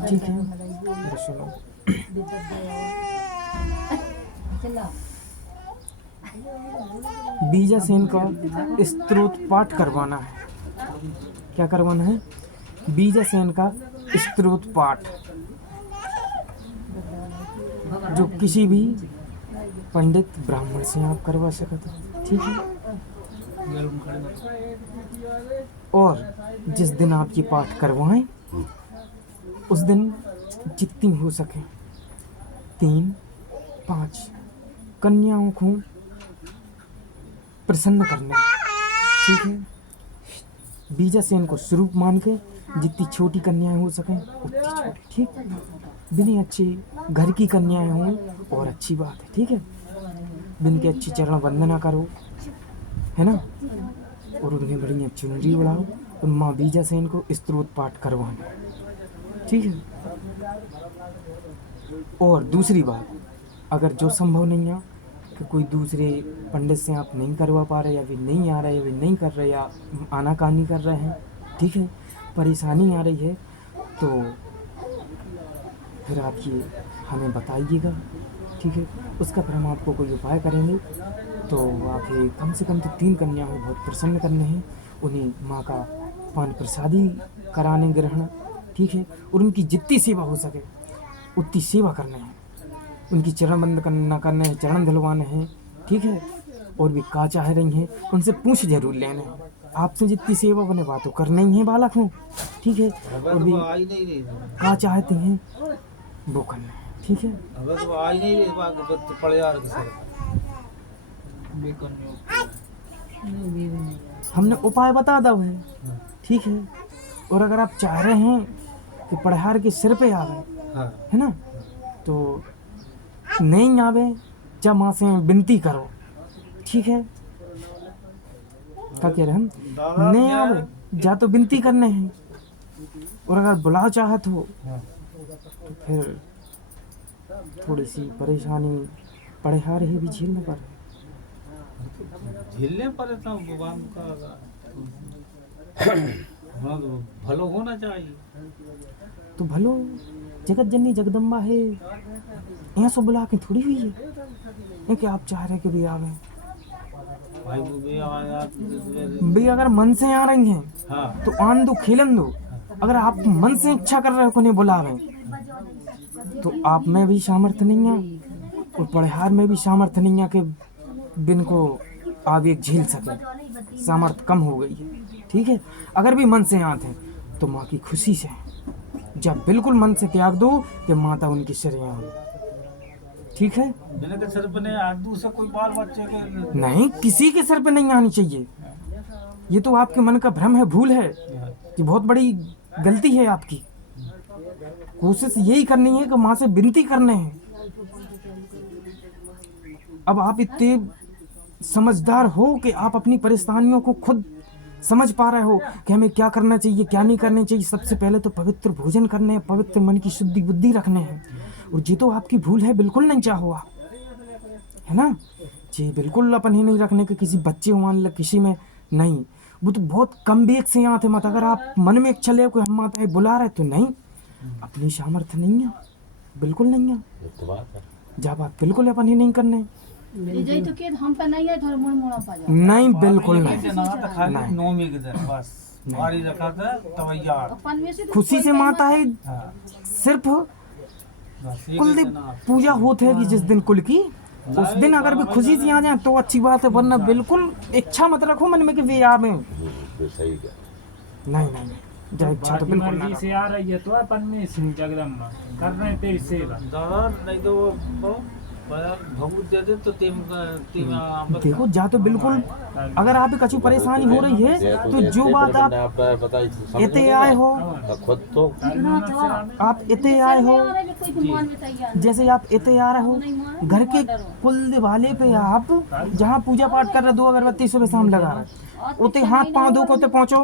ठीक है। सुनो। बीजासेन का स्तोत्र पाठ करवाना है। क्या करवाना है? बीजासेन का स्तोत्र पाठ, जो किसी भी पंडित ब्राह्मण से आप करवा सकते हो, ठीक है। और जिस दिन आप ये पाठ करवाएं उस दिन जितनी हो सके 3-5 कन्याओं को प्रसन्न करना, ठीक है। बीजासेन को स्वरूप मान के जितनी छोटी कन्याएं हो सकें उतनी छोटी, ठीक। बिन अच्छी घर की कन्याएं हों और अच्छी बात है, ठीक है। बिन के अच्छी चरण वंदना करो, है ना, और उन्हें बढ़िया चुनरी उड़ाओ और माँ बीजासेन को स्तोत्र पाठ करवाना, ठीक है। और दूसरी बात, अगर जो संभव नहीं है कि कोई दूसरे पंडित से आप नहीं करवा पा रहे, या फिर नहीं आ रहे, या फिर नहीं कर रहे, या आनाकानी कर रहे हैं, ठीक है, परेशानी आ रही है, तो फिर आप ये हमें बताइएगा, ठीक है। उसका फिर हम आपको कोई उपाय करेंगे। तो आप ये कम से कम तो 3 कन्या को बहुत प्रसन्न करने हैं, उन्हें माँ का पान प्रसादी कराने ग्रहण, ठीक है। और उनकी जितनी सेवा हो सके उतनी सेवा करने हैं, उनकी चरण बंद करने हैं, चरण धुलवाने हैं, ठीक है। और भी का चाह रही हैं उनसे पूछ जरूर लेना है, आपसे जितनी सेवा बने बात तो करना ही है बालक हूँ, ठीक है। और भी का चाहते हैं वो करना है, ठीक है। हमने उपाय बता दो है, ठीक है। और अगर आप चाह रहे हैं कि पढ़ार के सिर पे आवे, है ना, तो नहीं आवे जब माँ से विनती करो, ठीक है। क्या कह रहे हम? नहीं आवे जा तो विनती करने हैं, और अगर बुला चाहत हो तो फिर थोड़ी सी परेशानी पढ़ार ही भी झेलने पड़े, झेलने पड़े तो भगवान का भलो होना चाहिए। तो भलो जगत जननी जगदम्बा है, यहाँ से बुला के थोड़ी हुई है कि आप चाह रहे कि भी आवे। भाई वो भी अगर मन से आ रही हैं, हाँ, तो आन दो, खेलन दो। अगर आप मन से इच्छा कर रहे हो उन्हें बुलावे, तो आप में भी सामर्थ्य नहीं है और पढ़ार में भी सामर्थ्य नहीं है कि बिन को आप एक झेल सके, सामर्थ्य कम हो गई है, ठीक है। अगर भी मन से आते हैं तो माँ की खुशी से, जब बिल्कुल मन से त्याग दो कि माता उनकी शरण हो, ठीक है। बिना के सिर पे नहीं आदू से कोई बाल बच्चे के नहीं, किसी के सिर पे नहीं आनी चाहिए। ये तो आपके मन का भ्रम है, भूल है, ये बहुत बड़ी गलती है आपकी। कोशिश यही करनी है कि माँ से विनती करने हैं। अब आप इतने समझदार हो कि आप अपनी परेशानियों को खुद समझ पा रहे हो कि हमें क्या करना चाहिए, क्या नहीं करना चाहिए। सबसे पहले तो पवित्र भोजन करने हैं, पवित्र मन की शुद्धि बुद्धि रखने हैं। और जी तो आपकी भूल है, बिल्कुल नहीं चाहो आप, है ना जी, बिल्कुल अपन ही नहीं रखने के किसी बच्चे मान ल किसी में नहीं। वो तो बहुत कम बेग से यहाँ थे मत। अगर आप मन में इच्छा ले कोई हम माता है बुला रहे तो नहीं, अपनी सामर्थ्य नहीं है, बिल्कुल नहीं है। जब आप बिल्कुल अपन ही नहीं करने, तो के हम पे नहीं है घर मोड़ मोड़ा पा जा नहीं, बिल्कुल नहीं, खाली नौमी के दिन बस बारी रखा था तवैयार अपन में से खुशी से माता है। सिर्फ कुलदेव पूजा होती है कि जिस दिन कुल की, उस दिन अगर भी खुशी से आ जाए तो अच्छी बात है, वरना बिल्कुल इच्छा मत रखो मन में कि वे आवे। सही है। नहीं नहीं, जब इच्छा तो बिल्कुल मर्जी ना से आ रही है तो अपन में सिंह जगदम्बा कर रहे हैं तेरी सेवा। दादा नहीं तो वो भगवत दे दे तो देखो जा तो बिल्कुल। अगर आप कछु परेशानी हो रही है तो जो बात आप इतने आए हो, खुद तो आप इतने आए हो, जैसे आप इतने आ रहे हो घर के कुल दिवाले पे, आप जहाँ पूजा पाठ कर रहे, 2 अगरबत्ती सुबह शाम लगा रहे, उते हाथ पाँव धो के उते पहुँचो,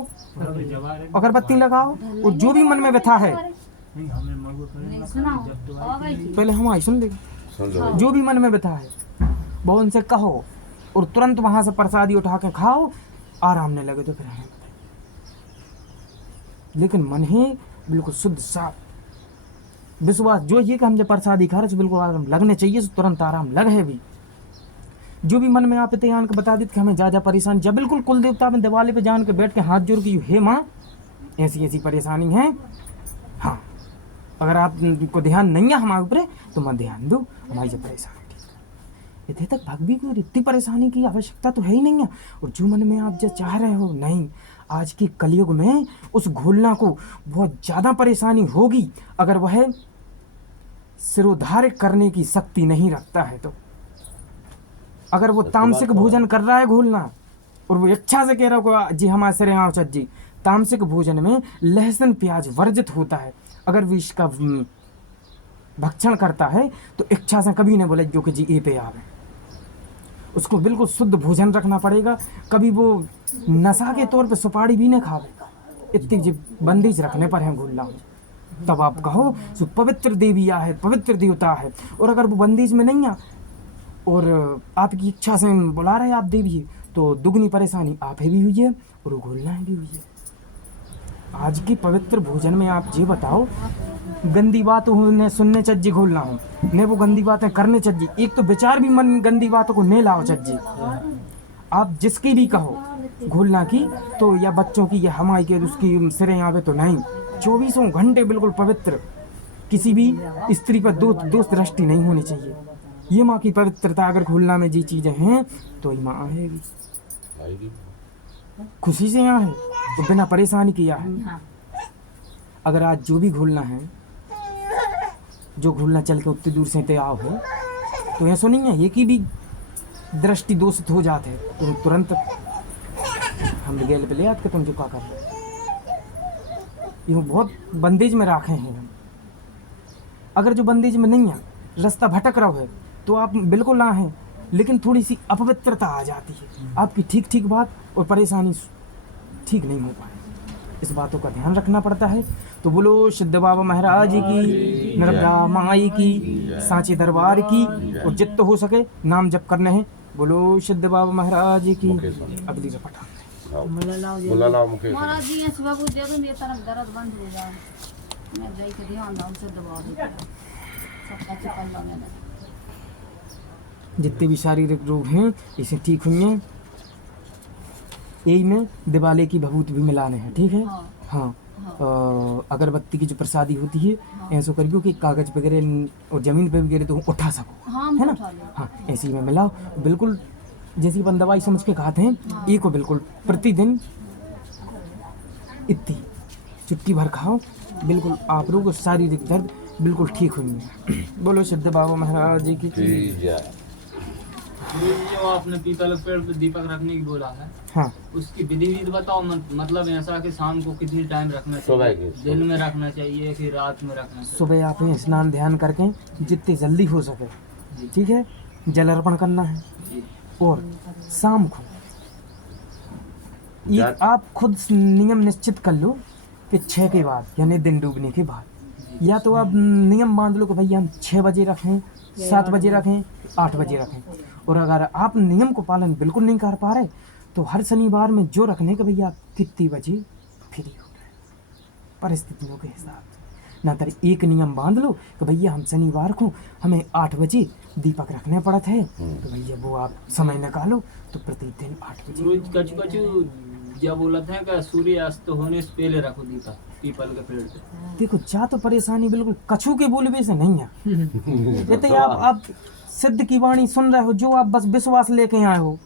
अगरबत्ती लगाओ, और जो भी मन में व्यथा है पहले हमारी सुन ले, जो भी मन में व्यथा है वो उनसे कहो, और तुरंत वहां से प्रसादी उठा के खाओ, आराम नहीं लगे तो फिर हमें बताइए। लेकिन मन ही बिल्कुल शुद्ध साफ, विश्वास जो ये कि हम जब प्रसादी खा रहे बिल्कुल आराम लगने चाहिए, तो तुरंत आराम लग है भी। जो भी मन में आप इत्यान को बता देते कि हमें जा परेशानी, जब बिल्कुल कुल देवता में दिवाली पे जान के बैठ के हाथ जोड़ के हे माँ ऐसी ऐसी परेशानी है, हाँ अगर आपको ध्यान नहीं है हमारे ऊपर तो मत ध्यान दो, हमारी जो परेशानी ठीक है। इतने तक भगवी को इतनी परेशानी की आवश्यकता तो है ही नहीं है। और जो मन में आप जो चाह रहे हो, नहीं, आज की कलयुग में उस घोलना को बहुत ज़्यादा परेशानी होगी अगर वह सिरोधार्य करने की शक्ति नहीं रखता है। तो अगर वो तामसिक भोजन कर रहा है घोलना, और वो इच्छा से कह रहा हो जी हमारे सिरे आवचत जी, तामसिक भोजन में लहसुन प्याज वर्जित होता है, अगर वो इसका भक्षण करता है तो इच्छा से कभी नहीं बोले जो कि जी ए पे आवे, उसको बिल्कुल शुद्ध भोजन रखना पड़ेगा। कभी वो नशा के तौर पे सुपारी भी नहीं खावे, इतनी जी बंदिश रखने पर है घोलना, तब आप कहो सो पवित्र देवी है, पवित्र देवता है। और अगर वो बंदिश में नहीं है और आपकी इच्छा से बुला रहे आप देवी, तो दुगनी परेशानी आप भी हुई है और घोलना भी हुई है। आज की पवित्र भोजन में आप ये बताओ, गंदी बात ने सुनने चज्जी घोलना हो, ने वो गंदी बातें करने चज्जी, एक तो विचार भी मन गंदी बातों को नहीं लाओ चज्जी। आप जिसकी भी कहो घोलना की, तो या बच्चों की या हमारी के उसकी सिरे आवे तो नहीं, 24 घंटे बिल्कुल पवित्र, किसी भी स्त्री पर दोस्त दृष्टि नहीं होनी चाहिए। ये माँ की पवित्रता, अगर घोलना में जी चीज़ें हैं तो ये माँ आएगी, खुशी से यहाँ है तो बिना परेशानी किया है। अगर आज जो भी घोलना है, जो घोलना चल के उतनी दूर से ते आओ है, तो ये सुनिए है ये की भी दृष्टि दोषित हो जाते हैं तो तुरंत हम गेल पे ले आते के तुम जो क्या कर रहे हो, ये बहुत बंदेज में रखे हैं हम। अगर जो बंदेज में नहीं है, रास्ता भटक रहा है, तो आप बिल्कुल ना हैं, लेकिन थोड़ी सी अपवित्रता आ जाती है, आपकी ठीक बात और परेशानी ठीक नहीं हो पाए, इस बातों का ध्यान रखना पड़ता है। तो बोलो सिद्ध बाबा महाराज की, नर्मदा माई की, सांची दरबार की, और जितना हो सके नाम जप करने हैं। बोलो सिद्ध बाबा महाराज की। अगली रपटा महाराज जी ऐसे बाबू दे दो, मेरी तरफ दर्द बंद हो जाए, मैं जाई के ध्यान दाल से दबा दे सब अच्छा कर लो। मैं जितने भी शारीरिक रोग हैं इसे ठीक होंगे, यही में दिवाली की भभूत भी मिलाने हैं, ठीक है। हाँ, अगरबत्ती की जो प्रसादी होती है, ऐसा करियो कि कागज पे गिरे और जमीन पे भी गिरे तो उठा सको, है ना। हाँ, ऐसी में मिलाओ, बिल्कुल जैसी अपन दवाई समझ के खाते हैं, एक को बिल्कुल प्रतिदिन इतनी चुटकी भर खाओ, बिल्कुल आप लोगों को शारीरिक दर्द बिल्कुल ठीक होंगे। बोलो सिद्ध बाबा महाराज जी की। जो आपने पीपल के पेड़ पे दीपक रखने की बोला है, हाँ, उसकी विधि बताओ, मतलब ऐसा कि शाम को कितनी टाइम रखना चाहिए, दिन में रखना चाहिए कि रात में रखना चाहिए? सुबह आप स्नान ध्यान करके जितनी जल्दी हो सके, ठीक है, जल अर्पण करना है। और शाम को ये आप खुद नियम निश्चित कर लो कि 6 के बाद, यानी दिन डूबने के बाद, या तो आप नियम बांध लो कि भैया हम 6 बजे रखें, 7 बजे रखें, 8 बजे रखें। और अगर आप नियम को पालन बिल्कुल नहीं कर पा रहे, तो हर शनिवार में जो रखने के भैया कितनी बजे फ्री हो गए परिस्थितियों के हिसाब से, ना तर एक नियम बांध लो कि भैया हम शनिवार को हमें 8 बजे दीपक रखने पड़ते हैं, तो भैया वो आप समय निकालो, तो प्रतिदिन 8 बजे। रोज कछु जब बोला था कि सूर्य अस्त होने से पहले रखो दीपक पीपल के पेड़ पे। देखो जा तो परेशानी बिल्कुल कछु के बोलबे से नहीं है। ये तो आप सिद्ध की वाणी सुन रहे हो, जो आप बस विश्वास लेके आए हो।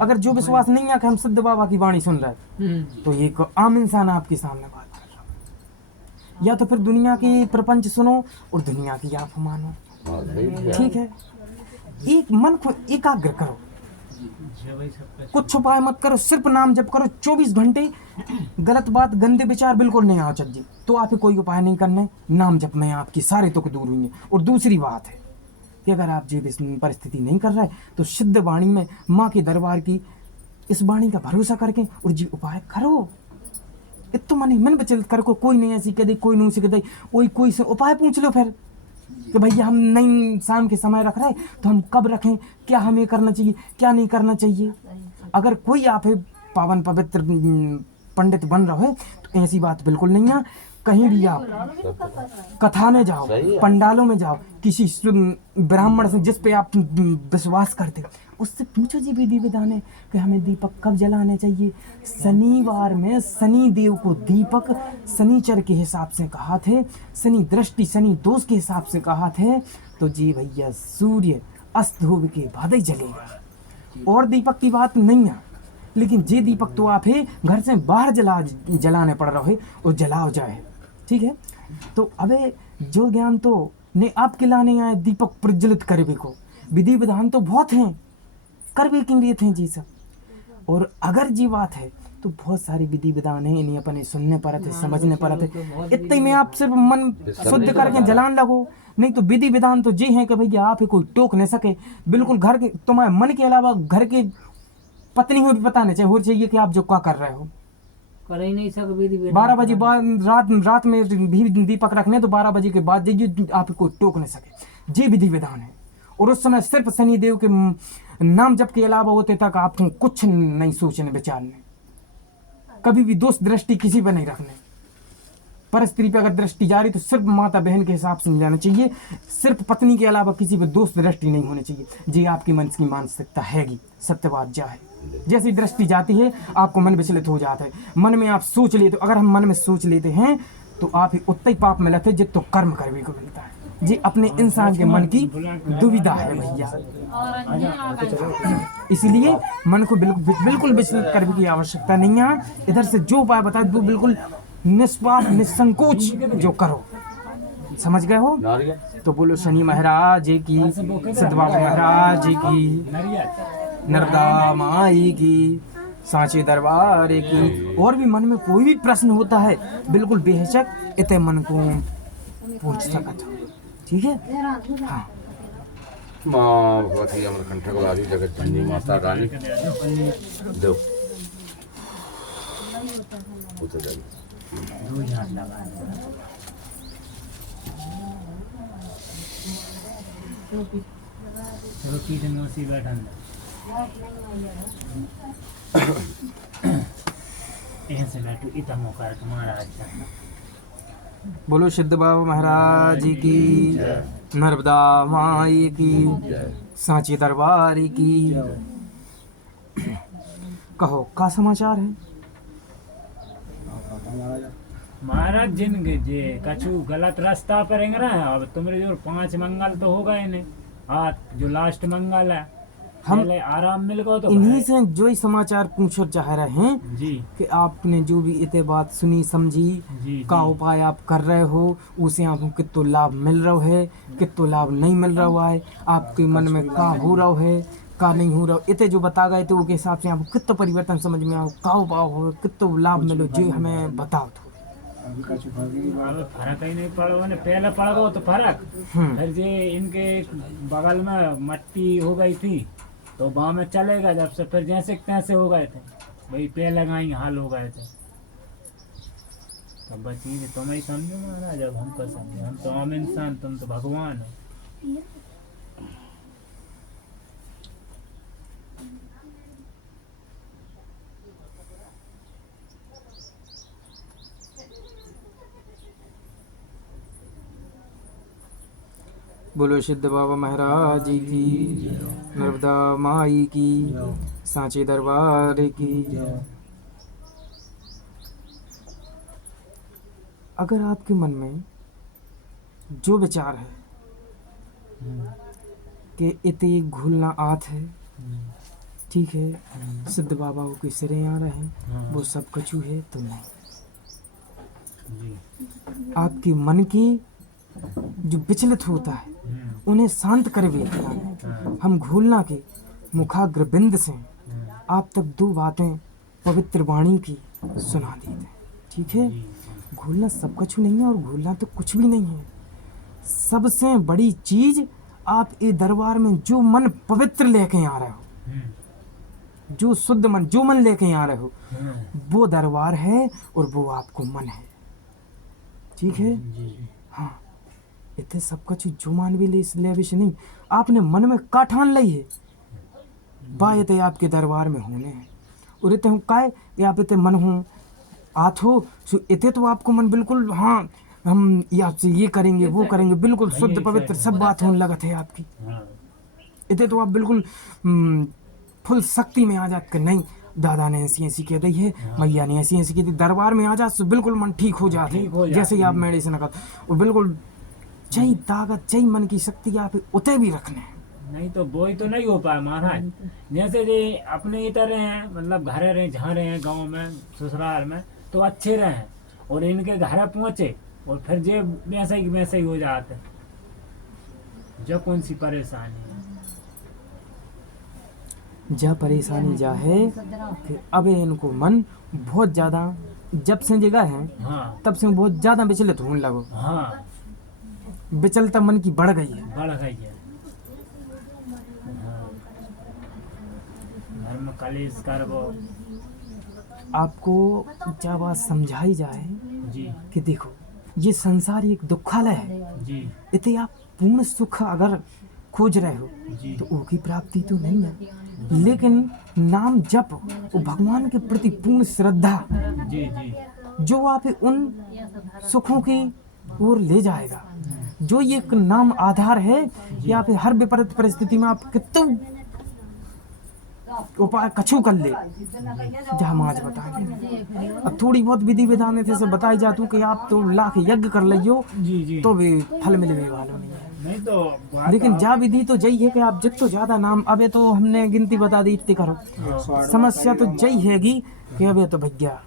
अगर जो विश्वास नहीं है कि हम सिद्ध बाबा की वाणी सुन रहे हैं, तो ये आम इंसान आपके सामने बात कर रहा है। या तो फिर दुनिया की प्रपंच सुनो और दुनिया की आप मानो, ठीक है। एक मन को एकाग्र करो, कुछ छुपाए मत करो, सिर्फ नाम जप करो 24 घंटे। गलत बात गंदे विचार बिल्कुल नहीं आओ चज्जी, तो आप कोई उपाय नहीं करना, नाम जप में आपकी सारे दुख दूर होंगे। और दूसरी बात है कि अगर आप ये परिस्थिति नहीं कर रहे, तो सिद्ध वाणी में माँ के दरबार की इस वाणी का भरोसा करके और जी उपाय करो। इतना मन विचलित कर को कोई नहीं ऐसी कह दे, कोई नहीं कह दे, कोई से उपाय पूछ लो फिर कि भैया हम नहीं शाम के समय रख रहे, तो हम कब रखें, क्या हमें करना चाहिए, क्या नहीं करना चाहिए। अगर कोई आप पावन पवित्र पंडित बन रहा है, तो ऐसी बात बिल्कुल नहीं है। कहीं भी आप कथा में जाओ, सही है। पंडालों में जाओ, किसी ब्राह्मण से जिस पे आप विश्वास करते हो उससे पूछो जी विधि विधान है कि हमें दीपक कब जलाने चाहिए। शनिवार में शनि देव को दीपक शनिचर के हिसाब से कहा थे, शनि दृष्टि शनि दोष के हिसाब से कहा थे, तो जी भैया सूर्य अस्त होने के बाद ही जलेगा। और दीपक की बात नहीं है, लेकिन जे दीपक तो आप है घर से बाहर जलाने पड़ रहे और जलाओ जाए, ठीक है। तो अबे जो ज्ञान तो ने आपके लाने आए दीपक प्रज्वलित करवे को, विधि विधान तो बहुत हैं, करवे के लिए थे जी सब। और अगर जी बात है तो बहुत सारी विधि विधान है, इन्हें अपने सुनने पर थे, समझने पर थे, इतने में आप सिर्फ मन शुद्ध करके जलान लगो। नहीं तो विधि विधान तो जी है कि भैया आप ही कोई टोक नहीं सके। बिल्कुल घर के तुम्हारे मन के अलावा घर के पत्नी को भी पता नहीं चाहिए, हो चाहिए कि आप जो क्या कर रहे हो। कर ही नहीं सक विधि विधान। 12 बजे बाद रात में भी दीपक रखने तो 12 बजे के बाद जाइए, आप कोई टोक नहीं सके। ये विधि विधान है। और उस समय सिर्फ शनि देव के नाम जप के अलावा होते तक आपको कुछ नहीं सोचने विचारने, कभी भी दोस्त दृष्टि किसी पर नहीं रखने। पर स्त्री पे अगर दृष्टि जा रही तो सिर्फ माता बहन के हिसाब से जाना चाहिए, सिर्फ पत्नी के अलावा किसी पे दोस्त दृष्टि नहीं होनी चाहिए। जी आपकी मन की मानसिकता हैगी, सत्य बात जा है। जैसी दृष्टि जाती है आपको मन विचलित हो जाता है। मन में आप सोच लेते, अगर हम मन में सोच लेते हैं तो आप ही उतना ही पाप मिलते जित तो कर्म करने को मिलता है। जी अपने इंसान के मन की दुविधा है भैया, इसलिए मन को बिल्कुल विचलित करने की आवश्यकता नहीं है। इधर से जो उपाय बताए वो बिल्कुल निष्पाप निसंकोच जो करो, समझ गए हो। तो बोलो शनि महाराज की, सतबाबा महाराज की, नर्मदा माई की, सांचे दरबार की। और भी मन में कोई भी प्रश्न होता है बिल्कुल बेहिचक इतने मन को पूछ सकते हो, ठीक है। हाँ माँ भगवती अमरकंठ गुलाबी जगत जननी माता रानी दो उतर जाइए। चलो पीछे में उसी बैठा ऐसे बैठो, इतना मौका है तुम्हारा अच्छा। बोलो सिद्ध बाबा महाराज की, नर्मदा माई की, सांची दरबार की। कहो का समाचार है महाराज? जिनके जे कछु गलत रास्ता पर रेंग रहे हैं। अब तुम्हारे जो 5 मंगल तो होगा इन्हें, आज जो लास्ट मंगल है हम पहले आराम मिल गो तो इन्हीं से जो ही समाचार पूछना चाह रहे हैं जी कि आपने जो भी इतने बात सुनी समझी जी का उपाय आप कर रहे हो, उसे आपको कितो लाभ मिल रहा है, कितो लाभ नहीं मिल रहा है, आपके मन में का हो रहा है का नहीं हो रहा, इतने जो बता गए तो उसके हिसाब से आपको कितो परिवर्तन समझ में आओ, का उपाय हो, कितो लाभ मिलो, जो हमें बताओ। अब फर्क ही नहीं पड़ा ने पहले पड़ गो तो फर्क। फिर जे इनके बगल में मट्टी हो गई थी तो वहाँ में चलेगा, जब से फिर जैसे तैसे हो गए थे भाई, पे लगाई हाल हो गए थे। तब बची तुम ही समझो महाराज, जब हम कर समझे, हम तो आम इंसान, तुम तो भगवान हो। बोलो सिद्ध बाबा महाराज की, नर्मदा माई की, सांची दरबार की। अगर आपके मन में जो विचार है कि इतने घुलना आत है, ठीक है, सिद्ध बाबा के सिरे आ रहे हैं, वो सब कछु है तो नहीं। आपके मन की जो विचलित होता है उन्हें शांत करे भी। हम घोलना के मुखाग्र बिंद से आप तक 2 बातें पवित्र वाणी की सुना देते हैं, ठीक है। घोलना सब कुछ नहीं है और घोलना तो कुछ भी नहीं है। सबसे बड़ी चीज आप ये दरबार में जो मन पवित्र लेके आ रहे हो, जो शुद्ध मन, जो मन लेके आ रहे हो, वो दरबार है और वो आपको मन है, ठीक है। हाँ, इतने सब कुछ जो मान भी ले इसलिए विषय नहीं, आपने मन में का ठान ली है बात आपके दरबार में होने हैं। और इतने काय या आप इतने मन हो आत हो सो इते तो आपको मन बिल्कुल हाँ हम ये आपसे ये करेंगे वो करेंगे बिल्कुल शुद्ध पवित्र सब बात होने लगत है आपकी। हाँ इते तो आप बिल्कुल फुल शक्ति में आ जात के नहीं दादा ने ऐसी ऐसी कह दी है, मैया ने ऐसी ऐसी कह दी, दरबार में आ जात तो बिल्कुल मन ठीक हो जाते ठीक हो है जाते जैसे ही आप मेडिसिन कर वो बिल्कुल चाहिए ताकत चाहिए मन की शक्ति आप उते भी रखने हैं। नहीं तो वो ही तो नहीं हो पाया महाराज। जैसे जे अपने इधर हैं मतलब घर रहे जहाँ रहे हैं गाँव में ससुराल में तो अच्छे रहे और इनके घर पहुँचे और फिर जे वैसे ही हो जाते। जो कौन सी परेशानी है जा परेशानी जा है कि अब इनको मन बहुत ज़्यादा जब से जगह है हाँ तब से बहुत ज़्यादा विचलित होने लगो। हाँ विचलता मन की बढ़ गई है। बढ़ गई है। हाँ। घर में कलेश करबो। आपको जब बात समझाई जाए जी कि देखो ये संसार एक दुखालय है, जी इतने आप पूर्ण सुख अगर खोज रहे हो जी तो उसकी प्राप्ति तो नहीं है, लेकिन नाम जप वो भगवान के प्रति पूर्ण श्रद्धा जी जी जो आप उन सुखों की ओर ले जाएगा। जो ये एक नाम आधार है या फिर हर विपरीत परिस्थिति में आप कितना उपाय कछु कर ले जहाँ हम आज बताएंगे। अब थोड़ी बहुत विधि विधान से बताई जाती कि आप तो लाख यज्ञ कर लियो जी जी तो भी फल मिलने वालों नहीं है। नहीं तो लेकिन जा विधि तो जई है कि आप जितना ज्यादा नाम अबे तो हमने गिनती बता दी इतनी करो, समस्या तो जई हैगी कि अबे तो भैया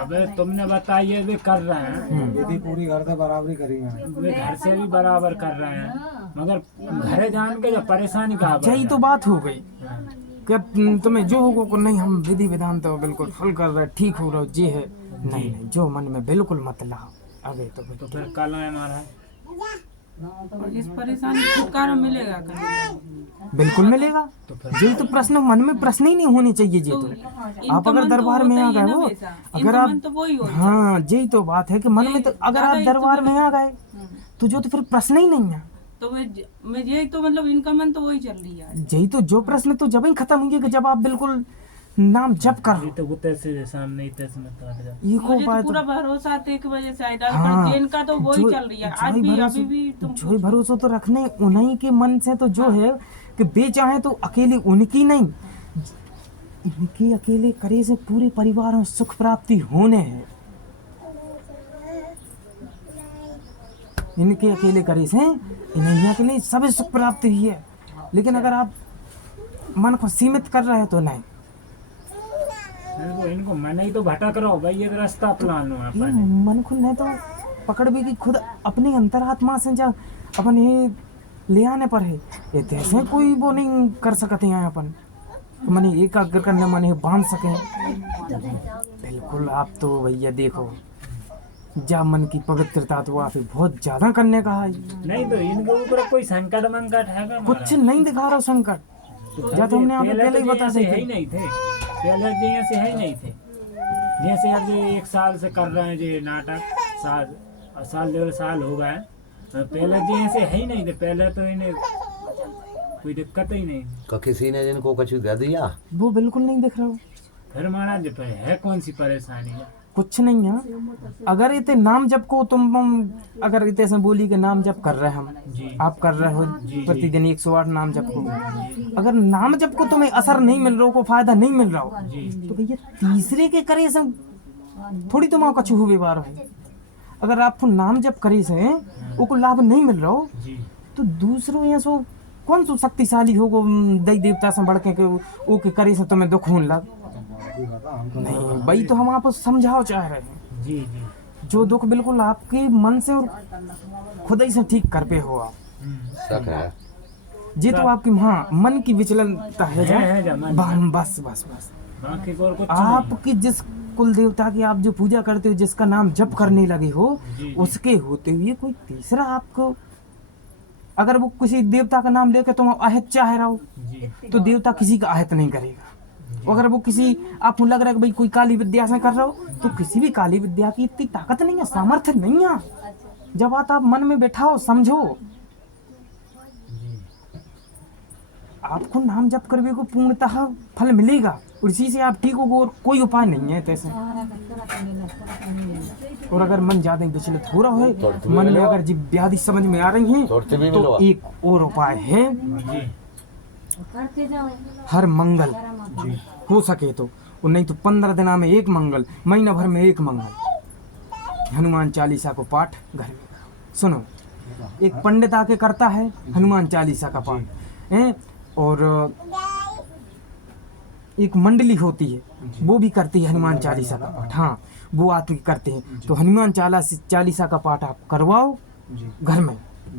अबे तुमने बताइए वे कर रहे हैं यदि पूरी घर से बराबरी करेंगे वे घर से भी बराबर कर रहे हैं मगर घरे जान के जो परेशानी का जई तो बात हो गई कि तुम्हें जो होगा को नहीं हम विधि विधान तो बिल्कुल फुल कर रहे ठीक हो रहा जे है नहीं नहीं जो मन में बिल्कुल मत लाओ अबे तो फिर कल है हमारा इस परेशानी से छुटकारा मिलेगा बिल्कुल मिलेगा। तो फिर यही तो प्रश्न मन में प्रश्न ही नहीं होने चाहिए जी। तो आप अगर दरबार में आ गए हो अगर आप हाँ यही तो बात है कि मन में तो अगर आप दरबार में आ गए तो जो तो फिर प्रश्न ही नहीं है। तो मैं यही तो मतलब इनका मन तो वही चल रही है। यही तो जो प्रश्न तो जब ही खत्म होंगे कि जब आप बिल्कुल नाम जप कर ये तो गुत्ते से सामने ही तैसे में काट जा ये को मुझे तो बात पूरा भरोसा थे की वजह से आया हाँ, पर जिनका तो वही जो- चल रही है जो आज ही भी भरोसा- अभी भी तुम जो ही भरोसा तो रखने उन्हीं के मन से तो जो है कि बेचाहे तो अकेले उनकी नहीं इनके अकेले करे से पूरे परिवार में सुख प्राप्ति होने है। इनके अकेले करे से इन्हीं अकेले सभी सुख प्राप्ति हुई है। लेकिन अगर आप मन को सीमित कर रहे हैं तो नहीं इनको मैंने ही तो भटक रहा हूँ भाई ये रास्ता प्लान हुआ ये मन को नहीं तो पकड़ भी कि खुद अपने अंतरात्मा से जब अपन ये ले आने पर है ये जैसे कोई वो नहीं कर सकते हैं अपन मने एकाग्र करने मने बांध सके बिल्कुल। आप तो भैया देखो जब मन की पवित्रता तो आप बहुत ज्यादा करने का है। नहीं तो इनके ऊपर कोई संकट मंकट है क्या कुछ नहीं दिखा रहा संकट जब हमने आपको पहले ही बता से दी ही नहीं थे पहले जैसे है ही नहीं थे जैसे अब ये 1 साल से कर रहे हैं ये नाटक साल 1.5 साल हो गए पहले जैसे है ही नहीं थे। पहले तो इन्हें कोई दिक्कत ही नहीं का किसी ने जिनको कुछ दे दिया वो बिल्कुल नहीं दिख रहा हो। फिर महाराज है कौन सी परेशानी है कुछ नहीं है अगर इतने नाम जप को तुम अगर इतने से बोली कि नाम जप कर रहे हैं हम जी आप कर रहे हो प्रतिदिन 108 नाम जप को अगर नाम जप को तुम्हें असर नहीं मिल रहा हो को फायदा नहीं मिल रहा हो जी तो भैया तीसरे के करे से थोड़ी तुम कछु हुए बार हो। अगर आपको नाम जप करे से वो लाभ नहीं मिल रहा हो जी तो दूसरों या सो कौन सो शक्तिशाली हो देवी देवता से बढ़ के वो के करे से तुम्हें दुख होने लग नहीं भाई तो हम आपको समझाओ चाह रहे हैं जी जी जो दुख बिल्कुल आपके मन से और खुद ही से ठीक कर पे हो आप शक है ये तो आपकी हाँ मन की विचलनता है है जो मन। बस बस बस बाकी को और कुछ आपकी जिस कुल देवता की आप जो पूजा करते हो जिसका नाम जप करने लगे हो जी। उसके होते हुए कोई तीसरा आपको अगर वो किसी देवता का नाम लेकर तुम अहित चाह रहा हो जी तो देवता किसी का अहित नहीं करेगा। अगर वो किसी आपको लग रहा है कि भाई कोई काली विद्या से कर रहा हो तो किसी भी काली विद्या की इतनी ताकत नहीं है सामर्थ्य नहीं है। जब बात आप मन में बैठाओ समझो आपको नाम जप करने को पूर्णतः फल मिलेगा और इसी से आप ठीक हो, और कोई उपाय नहीं है तैसे। और अगर मन ज्यादा विचलित हो रहा है, मन में अगर जीव व्याधि समझ में आ रही है, तो एक और उपाय है, हर मंगल हो सके तो, और नहीं तो 15 दिन में एक मंगल, महीना भर में एक मंगल हनुमान चालीसा को पाठ घर में। सुनो, एक पंडित आके करता है हनुमान चालीसा का पाठ है, और एक मंडली होती है वो भी करती है हनुमान चालीसा का पाठ। हाँ, वो आके करते हैं। तो हनुमान चालीसा का पाठ आप करवाओ घर में,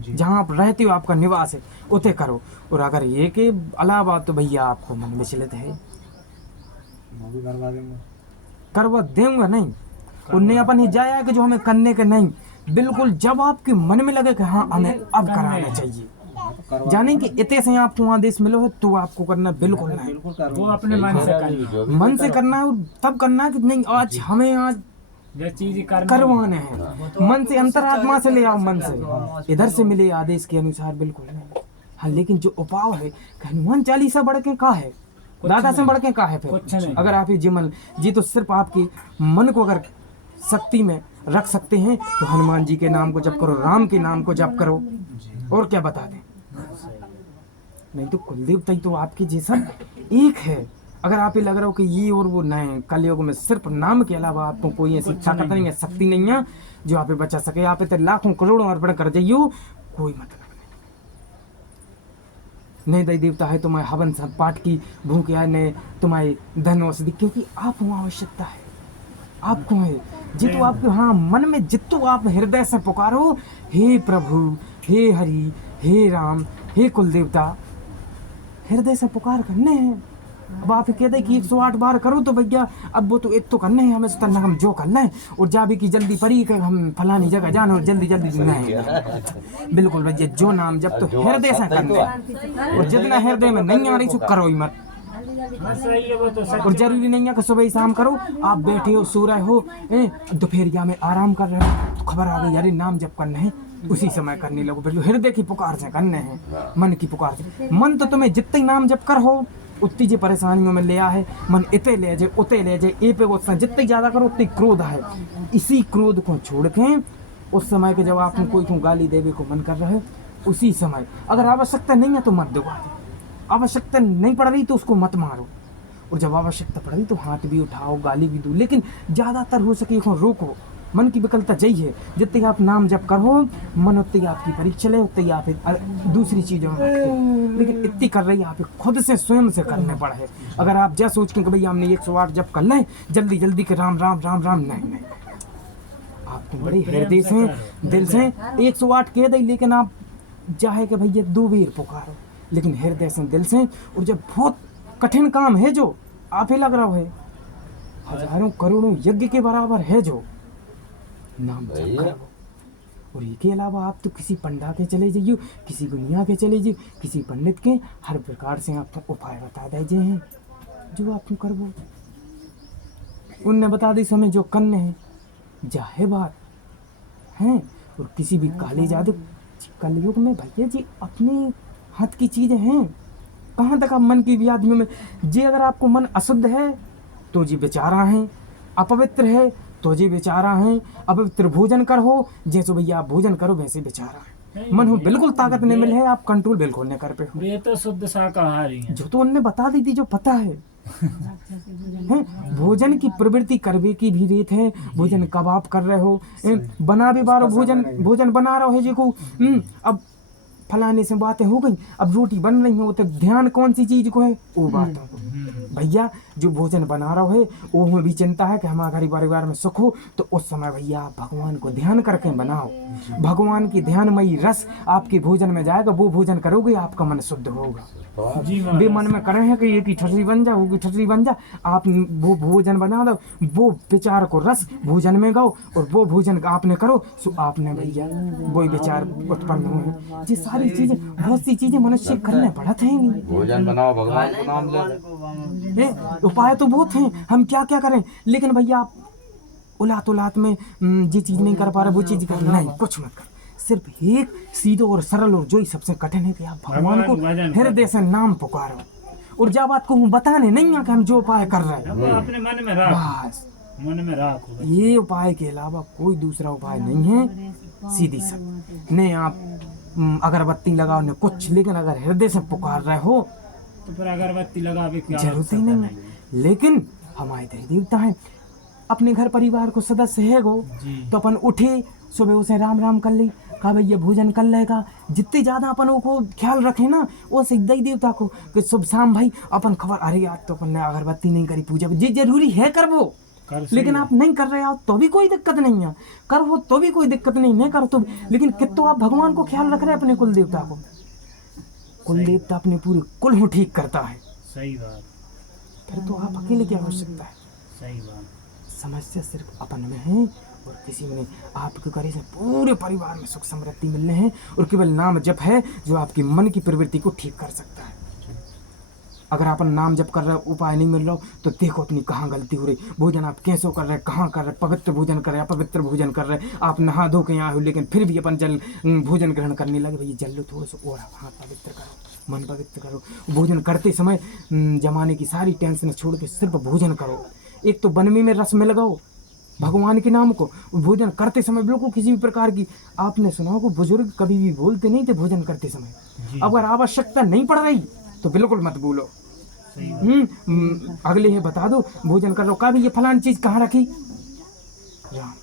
जहाँ आप रहते हो, आपका निवास है, उते करो। और अगर ये के अलावा तो भैया आपको मन विचलित है, करवा देंगे नहीं, उन्हें अपन ही जाया कि जो हमें करने के नहीं, बिल्कुल जब आपके मन में लगे कि हाँ हमें अब कराना चाहिए, जाने कि इतने से आपको आदेश मिलो है तो आपको करना बिल्कुल नहीं, वो अपने मन से करना है। और तब करना है कि नहीं आज हमें आज जो चीज करवाने हैं, मन से, अंतरात्मा से ले आओ, मन से, इधर से मिले आदेश के अनुसार बिल्कुल नहीं। हाँ, लेकिन जो उपाय है, हनुमान चालीसा बढ़ के का है, दादा से बढ़ के का है फिर? अगर आप जी तो सिर्फ आपकी मन को अगर शक्ति में रख सकते हैं तो हनुमान जी के नाम को जप करो, राम के नाम को जप करो, और क्या बता दें। नहीं तो कुलदेवता ही तो आपके जैसा एक है। अगर आप ये लग रहा हो कि ये और वो नहीं, कलयुग में सिर्फ नाम के अलावा आपको कोई ऐसी ताकत नहीं है, शक्ति नहीं है जो आप बचा सके। आप इतने लाखों करोड़ों अर्पण कर जाइयो, कोई मतलब नहीं दई देवता है तुम्हें हवन पाठ की भूख या ने तुम्हारी धन औषधि, क्योंकि आप वहाँ आवश्यकता है आपको है जितो आपके हाँ मन में जितो आप हृदय से पुकारो, हे प्रभु, हे हरि, हे राम, हे कुल देवता, हृदय से पुकार करने हैं। अब आप कहते हैं कि 108 बार करो तो भैया अब वो तो एक तो करने हैं, हमें तो हम जो करना है, और जा भी की जल्दी पड़ी कि हम फलानी जगह जाना और जल्दी जल्दी नहीं। बिल्कुल भैया, जो नाम जब तो हृदय से करना है, और जितना हृदय में नहीं आ रही तो करो ही मत। और जरूरी नहीं है कि सुबह शाम करो, आप बैठे हो, सो रहे हो, दोपहरिया में आराम कर रहे हो तो खबर आ गई यार नाम जप करना है, उसी समय करने लगो। बिल्कुल हृदय की पुकार से करने हैं, मन की पुकार से। मन तो तुम्हें जितने नाम जप कर हो उतनी जी परेशानियों में ले आ है, मन इतने ले जाए उतने ले जाए, ए पे उतना जितने ज्यादा करो उतनी क्रोध है। इसी क्रोध को छोड़ के उस समय के जब आपको कोई को गाली देवे को मन कर रहा है, उसी समय अगर आवश्यकता नहीं है तो मत दो, आवश्यकता नहीं पड़ रही तो उसको मत मारो, और जब आवश्यकता पड़ रही तो हाथ भी उठाओ, गाली भी दो, लेकिन ज़्यादातर हो सके रोको। मन की विकलता यही है, जितने आप नाम जप करो मन उतनी आपकी परीक्षा चले, उतनी आप दूसरी चीज़ों में, लेकिन इतनी कर रही आप खुद से स्वयं से करने पड़े। अगर आप जैसे सोच के भाई हमने 108 जप कर लें जल्दी जल्दी के राम राम राम राम, नहीं, आपको बड़ी हृदय से दिल से 108 कह दे, लेकिन आप चाहे कि भैया 2 बेर पुकारो, लेकिन हृदय से दिल से। और जब बहुत कठिन काम है जो आप ही लग रहा है, हजारों करोड़ों यज्ञ के बराबर है जो नाम जप करो। और इसके अलावा आप तो किसी पंडा के चले जाइए, किसी गुनिया के चले जाइए, किसी पंडित के, हर प्रकार से आपको उपाय बता दीजिए हैं जो आपको करवो। उनने बता दी समय जो करने हैं जाहे बात हैं। और किसी भी काले जादू कलयुग में भैया जी अपने हाथ की चीज़ें हैं। कहाँ तक आप मन की व्याधियों में जी, अगर आपको मन अशुद्ध है तो जी बेचारा है, अपवित्र है तो जी बेचारा है, अपवित्र भोजन कर हो जैसे भैया आप भोजन करो वैसे बेचारा है। मन हो बिल्कुल ताकत नहीं मिल है, आप कंट्रोल बिल्कुल नहीं कर पे हो। ये तो शुद्ध शाकाहारी है, जो तो उनने बता दी थी जो पता है भोजन की प्रवृत्ति करवे की भी रीत है। भोजन कब आप कर रहे हो, बना भी बारो भोजन बना रहे हो जी को, अब फलाने से बातें हो गई, अब रोटी बन रही है, तो ध्यान कौन सी चीज को है वो बात हो। भैया जो भोजन बना रहा है वो में भी चिंता है कि हमारे परिवार में सुख हो, तो उस समय भैया आप भगवान को ध्यान करके बनाओ। भगवान की ध्यानमयी रस आपके भोजन में जाएगा, वो भोजन करोगे आपका मन शुद्ध होगा। वे मन में करे हैं कि ये की ठटरी बन जा, वो की ठटरी बन जा, आप वो भोजन बना दो, वो विचार को रस भोजन में गाओ, और वो भोजन आपने करो सो आपने भैया वो विचार उत्पन्न हुए। ये सारी चीजें, बहुत सी चीजें मनुष्य करने पड़ते हैं। भोजन बनाओ, भगवान का नाम ले, उपाय तो बहुत हैं, हम क्या क्या करें, लेकिन भैया आप उलात में ये चीज नहीं कर पा रहे, वो चीज कर नहीं, कुछ मत कर, सिर्फ एक सीधे और सरल और जो ही सबसे कठिन है कि आप भगवान को भजन हृदय से नाम पुकारो। और जब बात को हम बताने नहीं है कि हम जो उपाय कर रहे हैं, वो अपने मन में रख, बस मन में रखो। ये उपाय के अलावा कोई दूसरा उपाय नहीं है। सीधी सब नहीं आप अगरबत्ती लगाओ न कुछ, लेकिन अगर हृदय से पुकार रहे हो तो फिर अगरबत्ती लगावे क्या जरूरत ही नहीं है। लेकिन हमारे देवी देवता हैं, अपने घर परिवार को सदस्य है गो, तो अपन उठे सुबह उसे राम राम कर ली, कहा भैया भोजन कर लेगा। जितने ज़्यादा अपन को ख्याल रखे ना वो देवी देवता को कि शुभ शाम भाई अपन खबर, अरे यार तो अपन ने अगरबत्ती नहीं करी पूजा, ये जरूरी है कर वो, लेकिन आप नहीं कर रहे हो तो भी कोई दिक्कत नहीं है, कर वो तो भी कोई दिक्कत नहीं, नहीं कर तो, लेकिन कितो आप भगवान को ख्याल रख रहे हैं अपने कुल देवता को। कुल देवता अपने पूरे कुल को ठीक करता है। सही बात। फिर तो आप अकेले क्या हो सकता है। सही बात। समस्या सिर्फ अपन में है और किसी में नहीं। आपके करे से पूरे परिवार में सुख समृद्धि मिलने हैं और केवल नाम जप है जो आपकी मन की प्रवृत्ति को ठीक कर सकता है। अगर अपन नाम जप कर रहे हो, उपाय नहीं मिल रहा हो, तो देखो अपनी कहाँ गलती हो रही। भोजन आप कैसे कर रहे हैं, कहाँ कर रहे हैं, पवित्र भोजन कर रहे हैं, अपवित्र भोजन कर रहे हैं। आप नहा धो के यहाँ हो लेकिन फिर भी अपन जल भोजन ग्रहण करने लगे। भैया जल लो थोड़ा सा और हाथ पवित्र करो, मन पवित्र करो। भोजन करते समय जमाने की सारी टेंशन छोड़ के सिर्फ भोजन करो। एक तो बनमी में रस में लगाओ भगवान के नाम को। भोजन करते समय बिल्कुल किसी भी प्रकार की, आपने सुना हो बुजुर्ग कभी भी बोलते नहीं थे भोजन करते समय। अगर आवश्यकता नहीं पड़ रही तो बिल्कुल मत बोलो। अगले है बता दो भोजन कर लो, का भी ये फलानी चीज कहाँ रखी, राम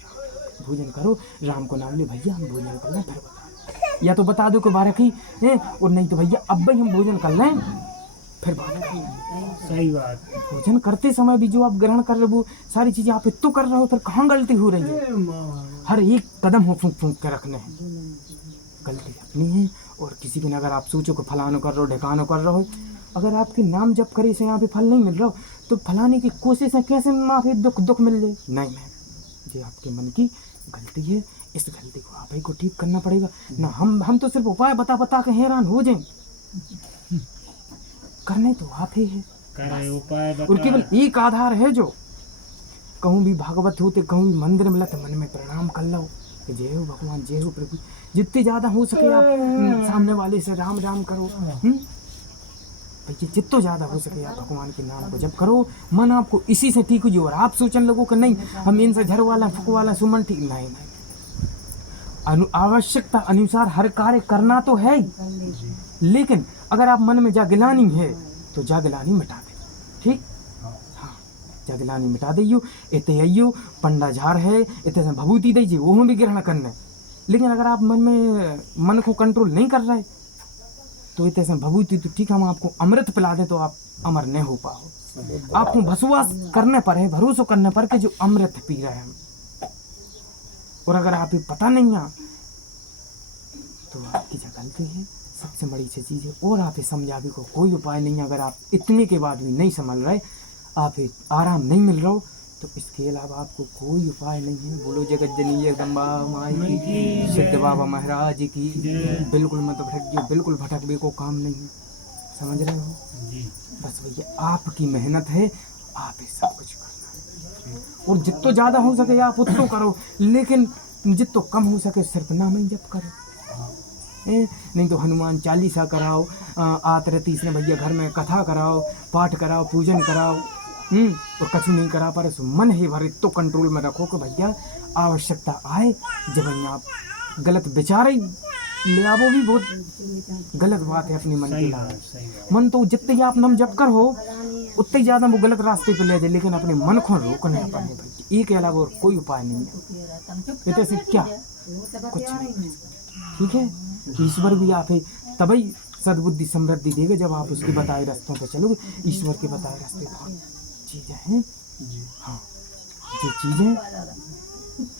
भोजन करो, राम को नाम ले भैया हम भोजन कर लें, फिर बता, या तो बता दो कि बाहर रखी है, और नहीं तो भैया अब भाई हम भोजन कर लें फिर बाहर रखी। सही बात। भोजन करते समय भी जो आप ग्रहण कर रहे हो वो सारी चीजें आप इतो कर रहे हो, फिर कहाँ गलती हो रही है। हर एक कदम हो फूंक फूंक के रखने हैं। गलती अपनी है और किसी की। अगर आप सोचो कि फलानो कर रहे हो ढिकानो कर रहे हो, अगर आपके नाम जप करे से यहाँ पे फल नहीं मिल रहा हो तो फलाने की कोशिश है कैसे माफी दुख मिल जाए। नहीं मैम, ये आपके मन की गलती है, इस गलती को आप ही को ठीक करना पड़ेगा ना। हम तो सिर्फ उपाय बता के हैरान हो जाए, करने तो आप ही है। और केवल एक आधार है जो कहूँ भी भागवत होते, कहूँ भी मंदिर मिला तो मन में प्रणाम कर लो, जय हो भगवान, जय हो प्रभु। जितने ज्यादा हो सके आप सामने वाले से राम राम करो। भैया जितना ज़्यादा हो सके आप भगवान के नाम को जब करो, मन आपको इसी से ठीक हो जाए। और आप सोचने लगो कि नहीं हम इनसे झर वाला फुक वाला सुमन ठीक, नहीं। आवश्यकता अनुसार हर कार्य करना तो है ही, लेकिन अगर आप मन में जागलानी है तो जागलानी मिटा दे। ठीक, हाँ जागलानी मिटा दियो। इतने आइयो पंडा झार है, इतने भभूति दीजिए, वो भी ग्रहण करना है। लेकिन अगर आप मन को कंट्रोल नहीं कर रहे तो इतने भभूति तो ठीक, हम आपको अमृत पिला दें तो आप अमर नहीं हो पाओ। आपको विश्वास करने पर है, भरोसा करने पर कि जो अमृत पी रहे हैं। और अगर आप पता नहीं है तो आपकी जो गलती है सबसे बड़ी सी चीज़ है। और आप समझा भी को कोई उपाय नहीं है। अगर आप इतने के बाद भी नहीं संभल रहे, आप आराम नहीं मिल रहा हो, तो इसके अलावा आपको कोई उपाय नहीं है। बोलो जगत जननी जगदम्बा माई की, सिद्ध बाबा महाराज की। बिल्कुल मत भटकिए, बिल्कुल भटकने को काम नहीं है, समझ रहे हो। बस भैया आपकी मेहनत है, आप ही सब कुछ करना है। और जितना ज़्यादा हो सके आप उतना करो, लेकिन जितना कम हो सके सिर्फ नाम ही जप करो। नहीं तो हनुमान चालीसा कराओ, आतरे तीसरे भैया घर में कथा कराओ, पाठ कराओ, पूजन कराओ। और कछु नहीं करा पर मन ही भर तो कंट्रोल में रखो कि भैया आवश्यकता आए जब आप गलत विचार ले आवो भी बहुत गलत बात है। अपने मन के लाभ मन तो जितने आप नाम जप कर हो उतने ज़्यादा वो गलत रास्ते पे ले जाए, लेकिन अपने मन को रोकने पर है भाई। एक के अलावा और कोई उपाय नहीं है। इतने से क्या कुछ नहीं। ठीक है, ईश्वर भी आप है तभी सद्बुद्धि समृद्धि देगा जब आप उसके बताए रास्तों पर चलोगे। ईश्वर के बताए रास्ते बहुत चीज़ें हैं। हाँ, जो चीज़ें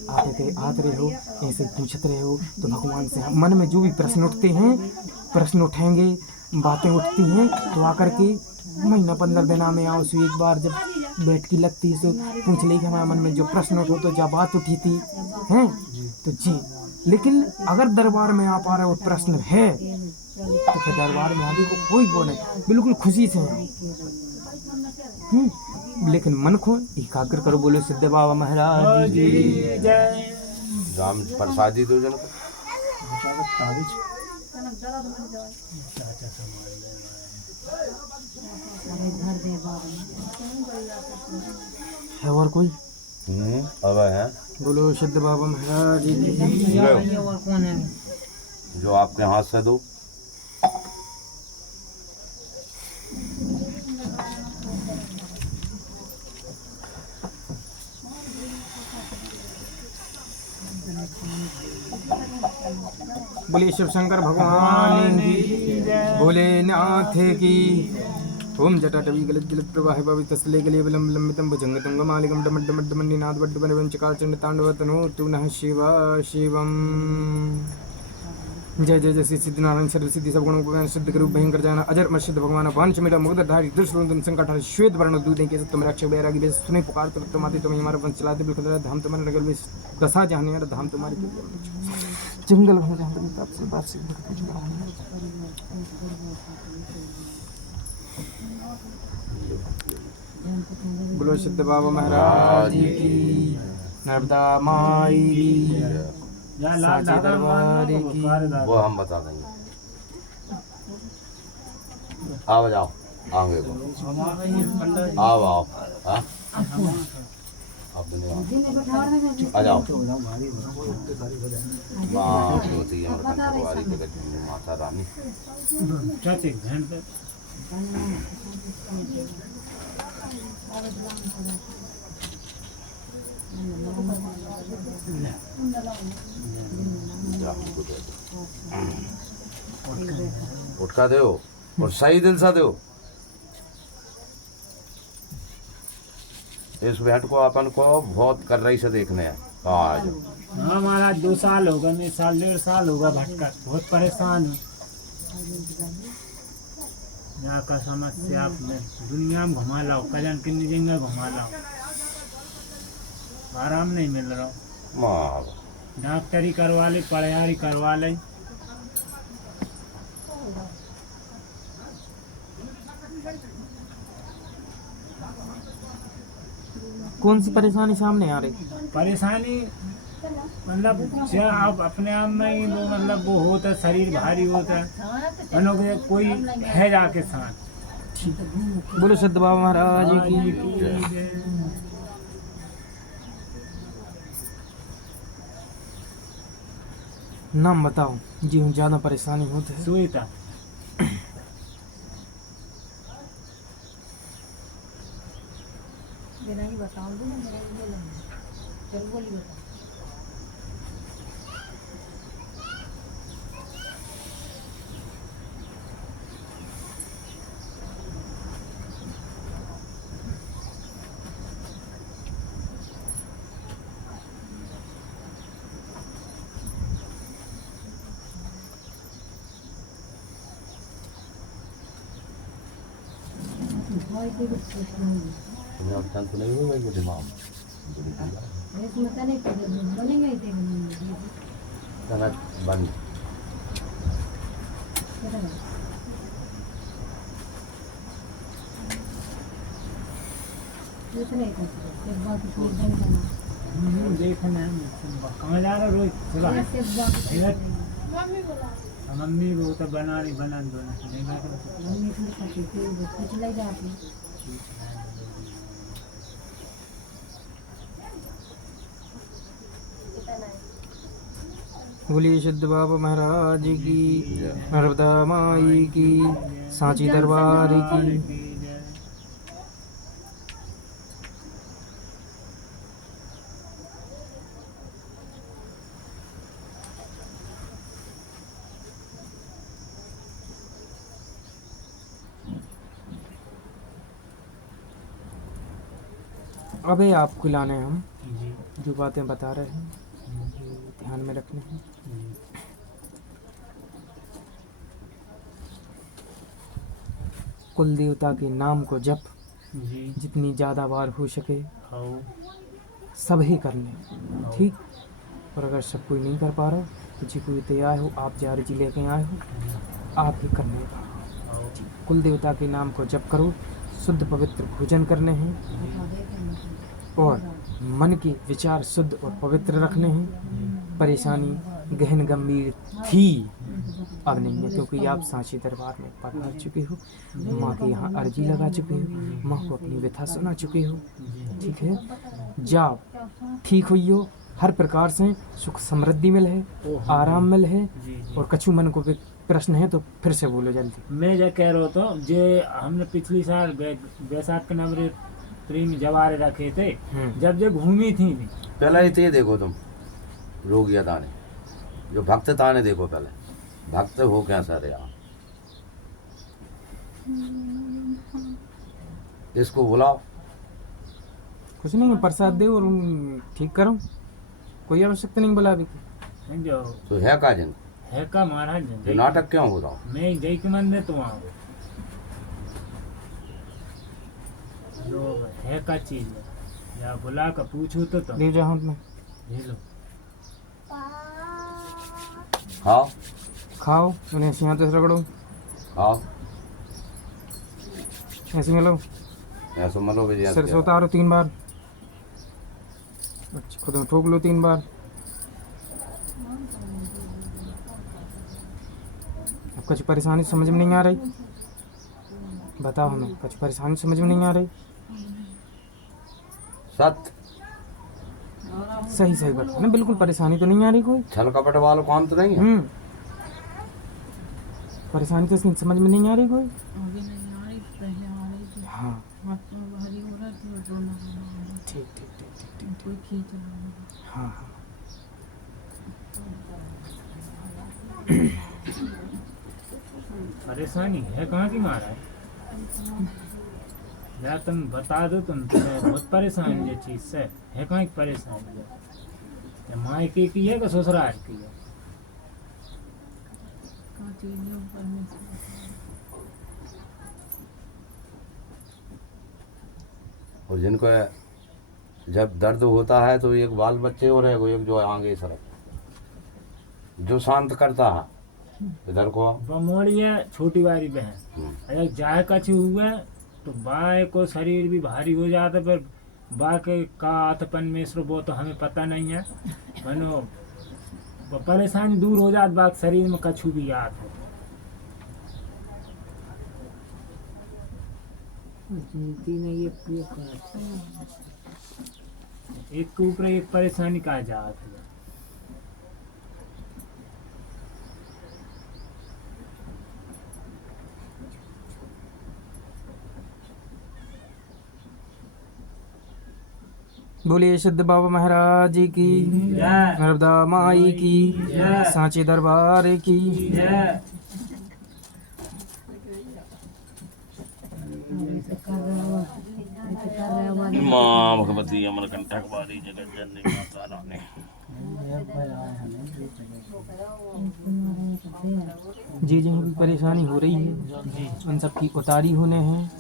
आप आते रहे हो, ऐसे पूछते रहे हो तो भगवान से मन में जो भी प्रश्न उठते हैं, प्रश्न उठेंगे, बातें उठती हैं, तो आकर के महीना 15 दिन में आओ सो एक बार जब बैठ की लगती है तो पूछ ले कि हमारे मन में जो प्रश्न उठो तो जब बात उठी थी हैं तो जी। लेकिन अगर दरबार में आप आ रहे हो प्रश्न है तो फिर दरबार में आगे को कोई वो नहीं, बिल्कुल खुशी से आओ। लेकिन मन को एकाग्र करो। बोलो सिद्ध बाबा महाराज की राम प्रसादी दो जन चाचा संभाल ले है और कोई? अब है बोलो सिद्ध बाबा महाराज की। ये और कौन है? जो आपके हाथ से दो। बोले शिव शंकर भगवान की, भोलेनाथ की। ओम जटाटवी गलत जलत प्रवाह भवि तस्ले गले विलंब लंबितम भुजंग तुंग मालिकम डमड डमड डमंडीनाथ वड्ड बनवं चकार चंड तांडव तनो तु नः शिवा शिवम। जय जय जय श्री सिद्धनारायण सर्व सिद्धि सब गुणों को सिद्ध करूप भयंकर जाना अजर मर्षिद भगवान वांच मेरा मुग्धधारी दुष्ट संकट श्वेत वर्ण दूध के तुम रक्षक बैरागी बेस सुने पुकार तुम आते तुम्हें हमारा वंश चलाते बिल्कुल धाम तुम्हारे नगर में दशा जहां यार धाम तुम्हारी जंगल में जहां तक आपसे बात से बोलो सिद्ध बाबा महाराज की, नर्मदा माई की, साचे दरबार की। वो हम बता देंगे। आओ जाओ आगे को आओ आओ। हाँ आप आ जाओ। माँ होती है माता रानी। चाची घंटे उठका दो और सही दिल सा दो। इस भेंट को अपन को बहुत कर रही से देखने हैं आज। हाँ महाराज 2 साल होगा, नहीं साल 1.5 साल होगा भटका, बहुत परेशान हूँ। यहाँ का समस्या आपने दुनिया में घुमा लाओ, कल्याण किन्नी जगह घुमा लाओ, आराम नहीं मिल रहा। माँ डॉक्टरी करवा ले, पढ़ाई करवा ले। कौन सी परेशानी सामने आ रही? परेशानी मतलब क्या आप अपने आप में ही वो मतलब वो होता है, शरीर भारी होता है, मानो कि कोई है जाके साथ। बोलो सिद्ध बाबा महाराज की। नाम बताओ जी, हूँ ज्यादा परेशानी होती है। सुईता तुम्हें अब तक नहीं हुआ मेरे दिमाग बंद। देखना कहाँ जा रहा रोहित? मम्मी वो तो बना रही, बना दो बोलिए सिद्ध बाबा महाराज की, नर्मदा माई की, सांची दरबार की। अबे आपको लाने हम जो बातें बता रहे हैं ध्यान में रखने हैं। कुल देवता के नाम को जप जितनी ज़्यादा बार हो सके सब ही कर लें, ठीक। और अगर सब कोई नहीं कर पा रहा तो जी कोई तैयार हो, आप जार जी लेके आए हो, आप ही करने का। कुल देवता के नाम को जप करो, शुद्ध पवित्र भोजन करने हैं और मन के विचार शुद्ध और पवित्र रखने हैं। परेशानी गहन गंभीर थी, अब नहीं है, क्योंकि आप सांची दरबार में पधार चुके हो, माँ के यहाँ अर्जी लगा चुके हो, माँ को अपनी व्यथा सुना चुके हो। ठीक है, जाओ, ठीक हुई हो, हर प्रकार से सुख समृद्धि मिल है, आराम मिल है। और कछु मन को प्रश्न है तो फिर से बोलो जल्दी। मैं जो कह रहा था, जे हमने पिछली साल बैसाख के नवरात्रि में जवारे रखे थे, जब जो घूमी थी भी। पहले ही ते देखो तुम रोगिया ताने, जो भक्त ताने देखो, पहले भक्त हो क्या सर यहाँ, इसको बुलाओ। कुछ नहीं, प्रसाद दे और ठीक करो, कोई आवश्यकता नहीं बुलावे की। समझो, तो है का जन, है का महाराज तो नाटक क्यों हो रहा हो? मैं जय के मंदिर तो वहाँ लोग है का चीज है, या बुला कर पूछो तो ले जाओ हाथ में, ले लो। खाओ खाओ, उन्हें ऐसे हाथ से रगड़ो, खाओ, ऐसे मिलो, ऐसा मलो भी सिर से उतारो 3 बार, अच्छा खुद में ठोक लो 3 बार। अब कुछ परेशानी समझ में नहीं आ रही, बताओ हमें, कुछ परेशानी समझ में नहीं आ रही? सत्य सही सही बताओ ना, बिल्कुल परेशानी तो नहीं आ रही कोई? छल कपट वालों काम तो नहीं है? परेशानी तो इसकी समझ में नहीं आ रही कोई? अभी नहीं आ रही, पहले आ रही थी। हाँ हाथ में भारी हो रहा था, रोना आ रहा ठीक ठीक ठीक ठीक ठीक, था, कोई खींच रहा था। हाँ हाँ। परेशानी है कहाँ की महाराज? या तुम बता दो, तुम बहुत परेशान ये चीज से है, कहाँ की परेशानी है? या मायके की है कि ससुराल की है? कहाँ चीज़ है ऊपर में। और जिनको जब दर्द होता है तो एक बाल बच्चे और एक जो आगे सरक, जो शांत करता है इधर को। बमोड़ी है छोटी वाली बहन, अगर जाए कछु हुए तो बाय को शरीर भी भारी हो जाता, पर बा के का आतपन में इसरो वो तो हमें पता नहीं है, मनो परेशानी दूर हो जात, बात शरीर में कछु भी याद हो। एक के ऊपर एक परेशानी का जात है। बोलिए सिद्ध बाबा महाराज की, नर्मदा माई की, सांची दरबार की। माँ भगवती अमरकंटक वाली जगत जननी माता रानी। जी जी भी परेशानी हो रही है, उन सब की उतारी होने हैं।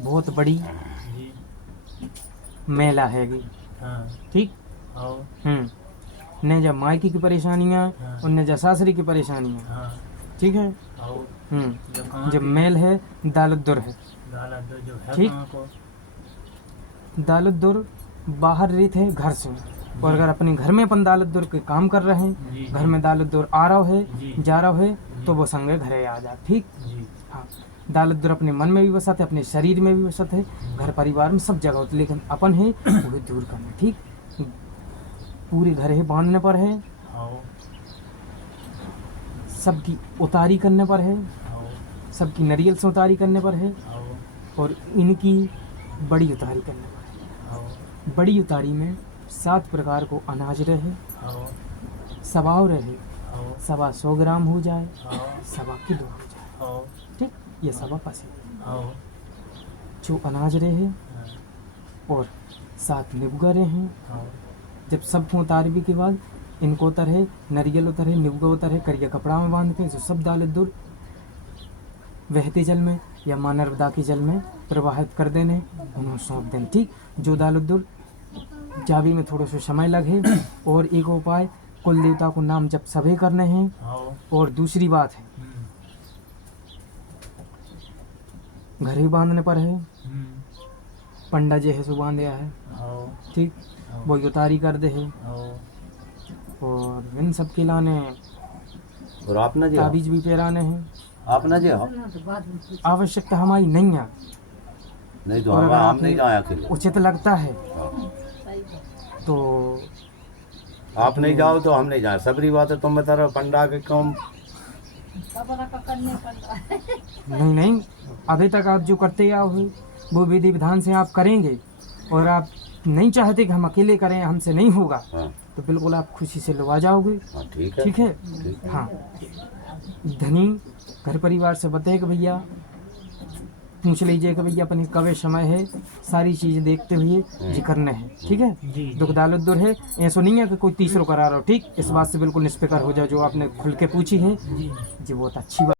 बहुत बड़ी मेला हैगी, ठीक। ने जब मायकी की परेशानियाँ और ने जब सासरी की परेशानियाँ, ठीक है। जब मेल है दालतदुर है, ठीक। दालतदुर बाहर रहते है घर से, और अगर अपने घर में अपन दालतदुर के काम कर रहे हैं, घर में दालतदुर आ रहा है जा रहा है, तो वो संगे घरे आ जा, ठीक। हाँ, दालतदुर अपने मन में भी वसत है, अपने शरीर में भी वसत है, घर परिवार में सब जगह होती, लेकिन अपन है वही दूर करना, ठीक। पूरे घर है बांधने पर है, सबकी उतारी करने पर है, सबकी नारियल से उतारी करने पर है, और इनकी बड़ी उतारी करने पर है। बड़ी उतारी में 7 प्रकार को अनाज रहे, सवाव रहे, 125 ग्राम हो जाए, 1.25 किलो हो जाए, ठीक। ये 1.25 पसे जो अनाज रहे, और 7 निबुगा रहे। जब सबको उतारने के बाद इनको उतरे, नारियल उतरे, निबुगा उतरे, करिया कपड़ा में बांध के जो सब दालतदुर बहते जल में या माँ नर्मदा के जल में प्रवाहित कर देने, उन्हें सौंप देने, ठीक। जो दालतदुर जावी में थोड़ा सा समय लगे, और एक उपाय कुल देवता को नाम जब सभी करने हैं। और दूसरी बात है, घर ही बांधने पर है, पंडा जी है सो बांध दिया है, ठीक। वो उतारी कर दे है, और इन सब के लाने और आपने जो ताबीज भी पेराने हैं। आपने जो आवश्यकता हमारी नहीं है, नहीं तो और अगर हम आपने नहीं जाए अकेले। उचित लगता है हाँ। तो आप नहीं जाओ तो हम नहीं जाए, सबरी बात है। तुम बता रहे हो पंडा के काम। नहीं नहीं, अभी तक आप जो करते आओ हो वो विधि विधान से आप करेंगे, और आप नहीं चाहते कि हम अकेले करें, हमसे नहीं होगा, हाँ तो बिल्कुल आप खुशी से लगा जाओगे। हाँ ठीक है। ठीक है। ठीक है। हाँ, धनी घर परिवार से बताए कि भैया पूछ लीजिए कि भैया अपने कब समय है, सारी चीज़ देखते हुए जी करना है। ठीक है। दुख दालत दूर है, ऐसा नहीं है कि कोई तीसरो करा रहा हो। ठीक, इस बात से बिल्कुल निष्फिक्र हो जाओ, जो आपने खुल के पूछी है जी, बहुत अच्छी बात।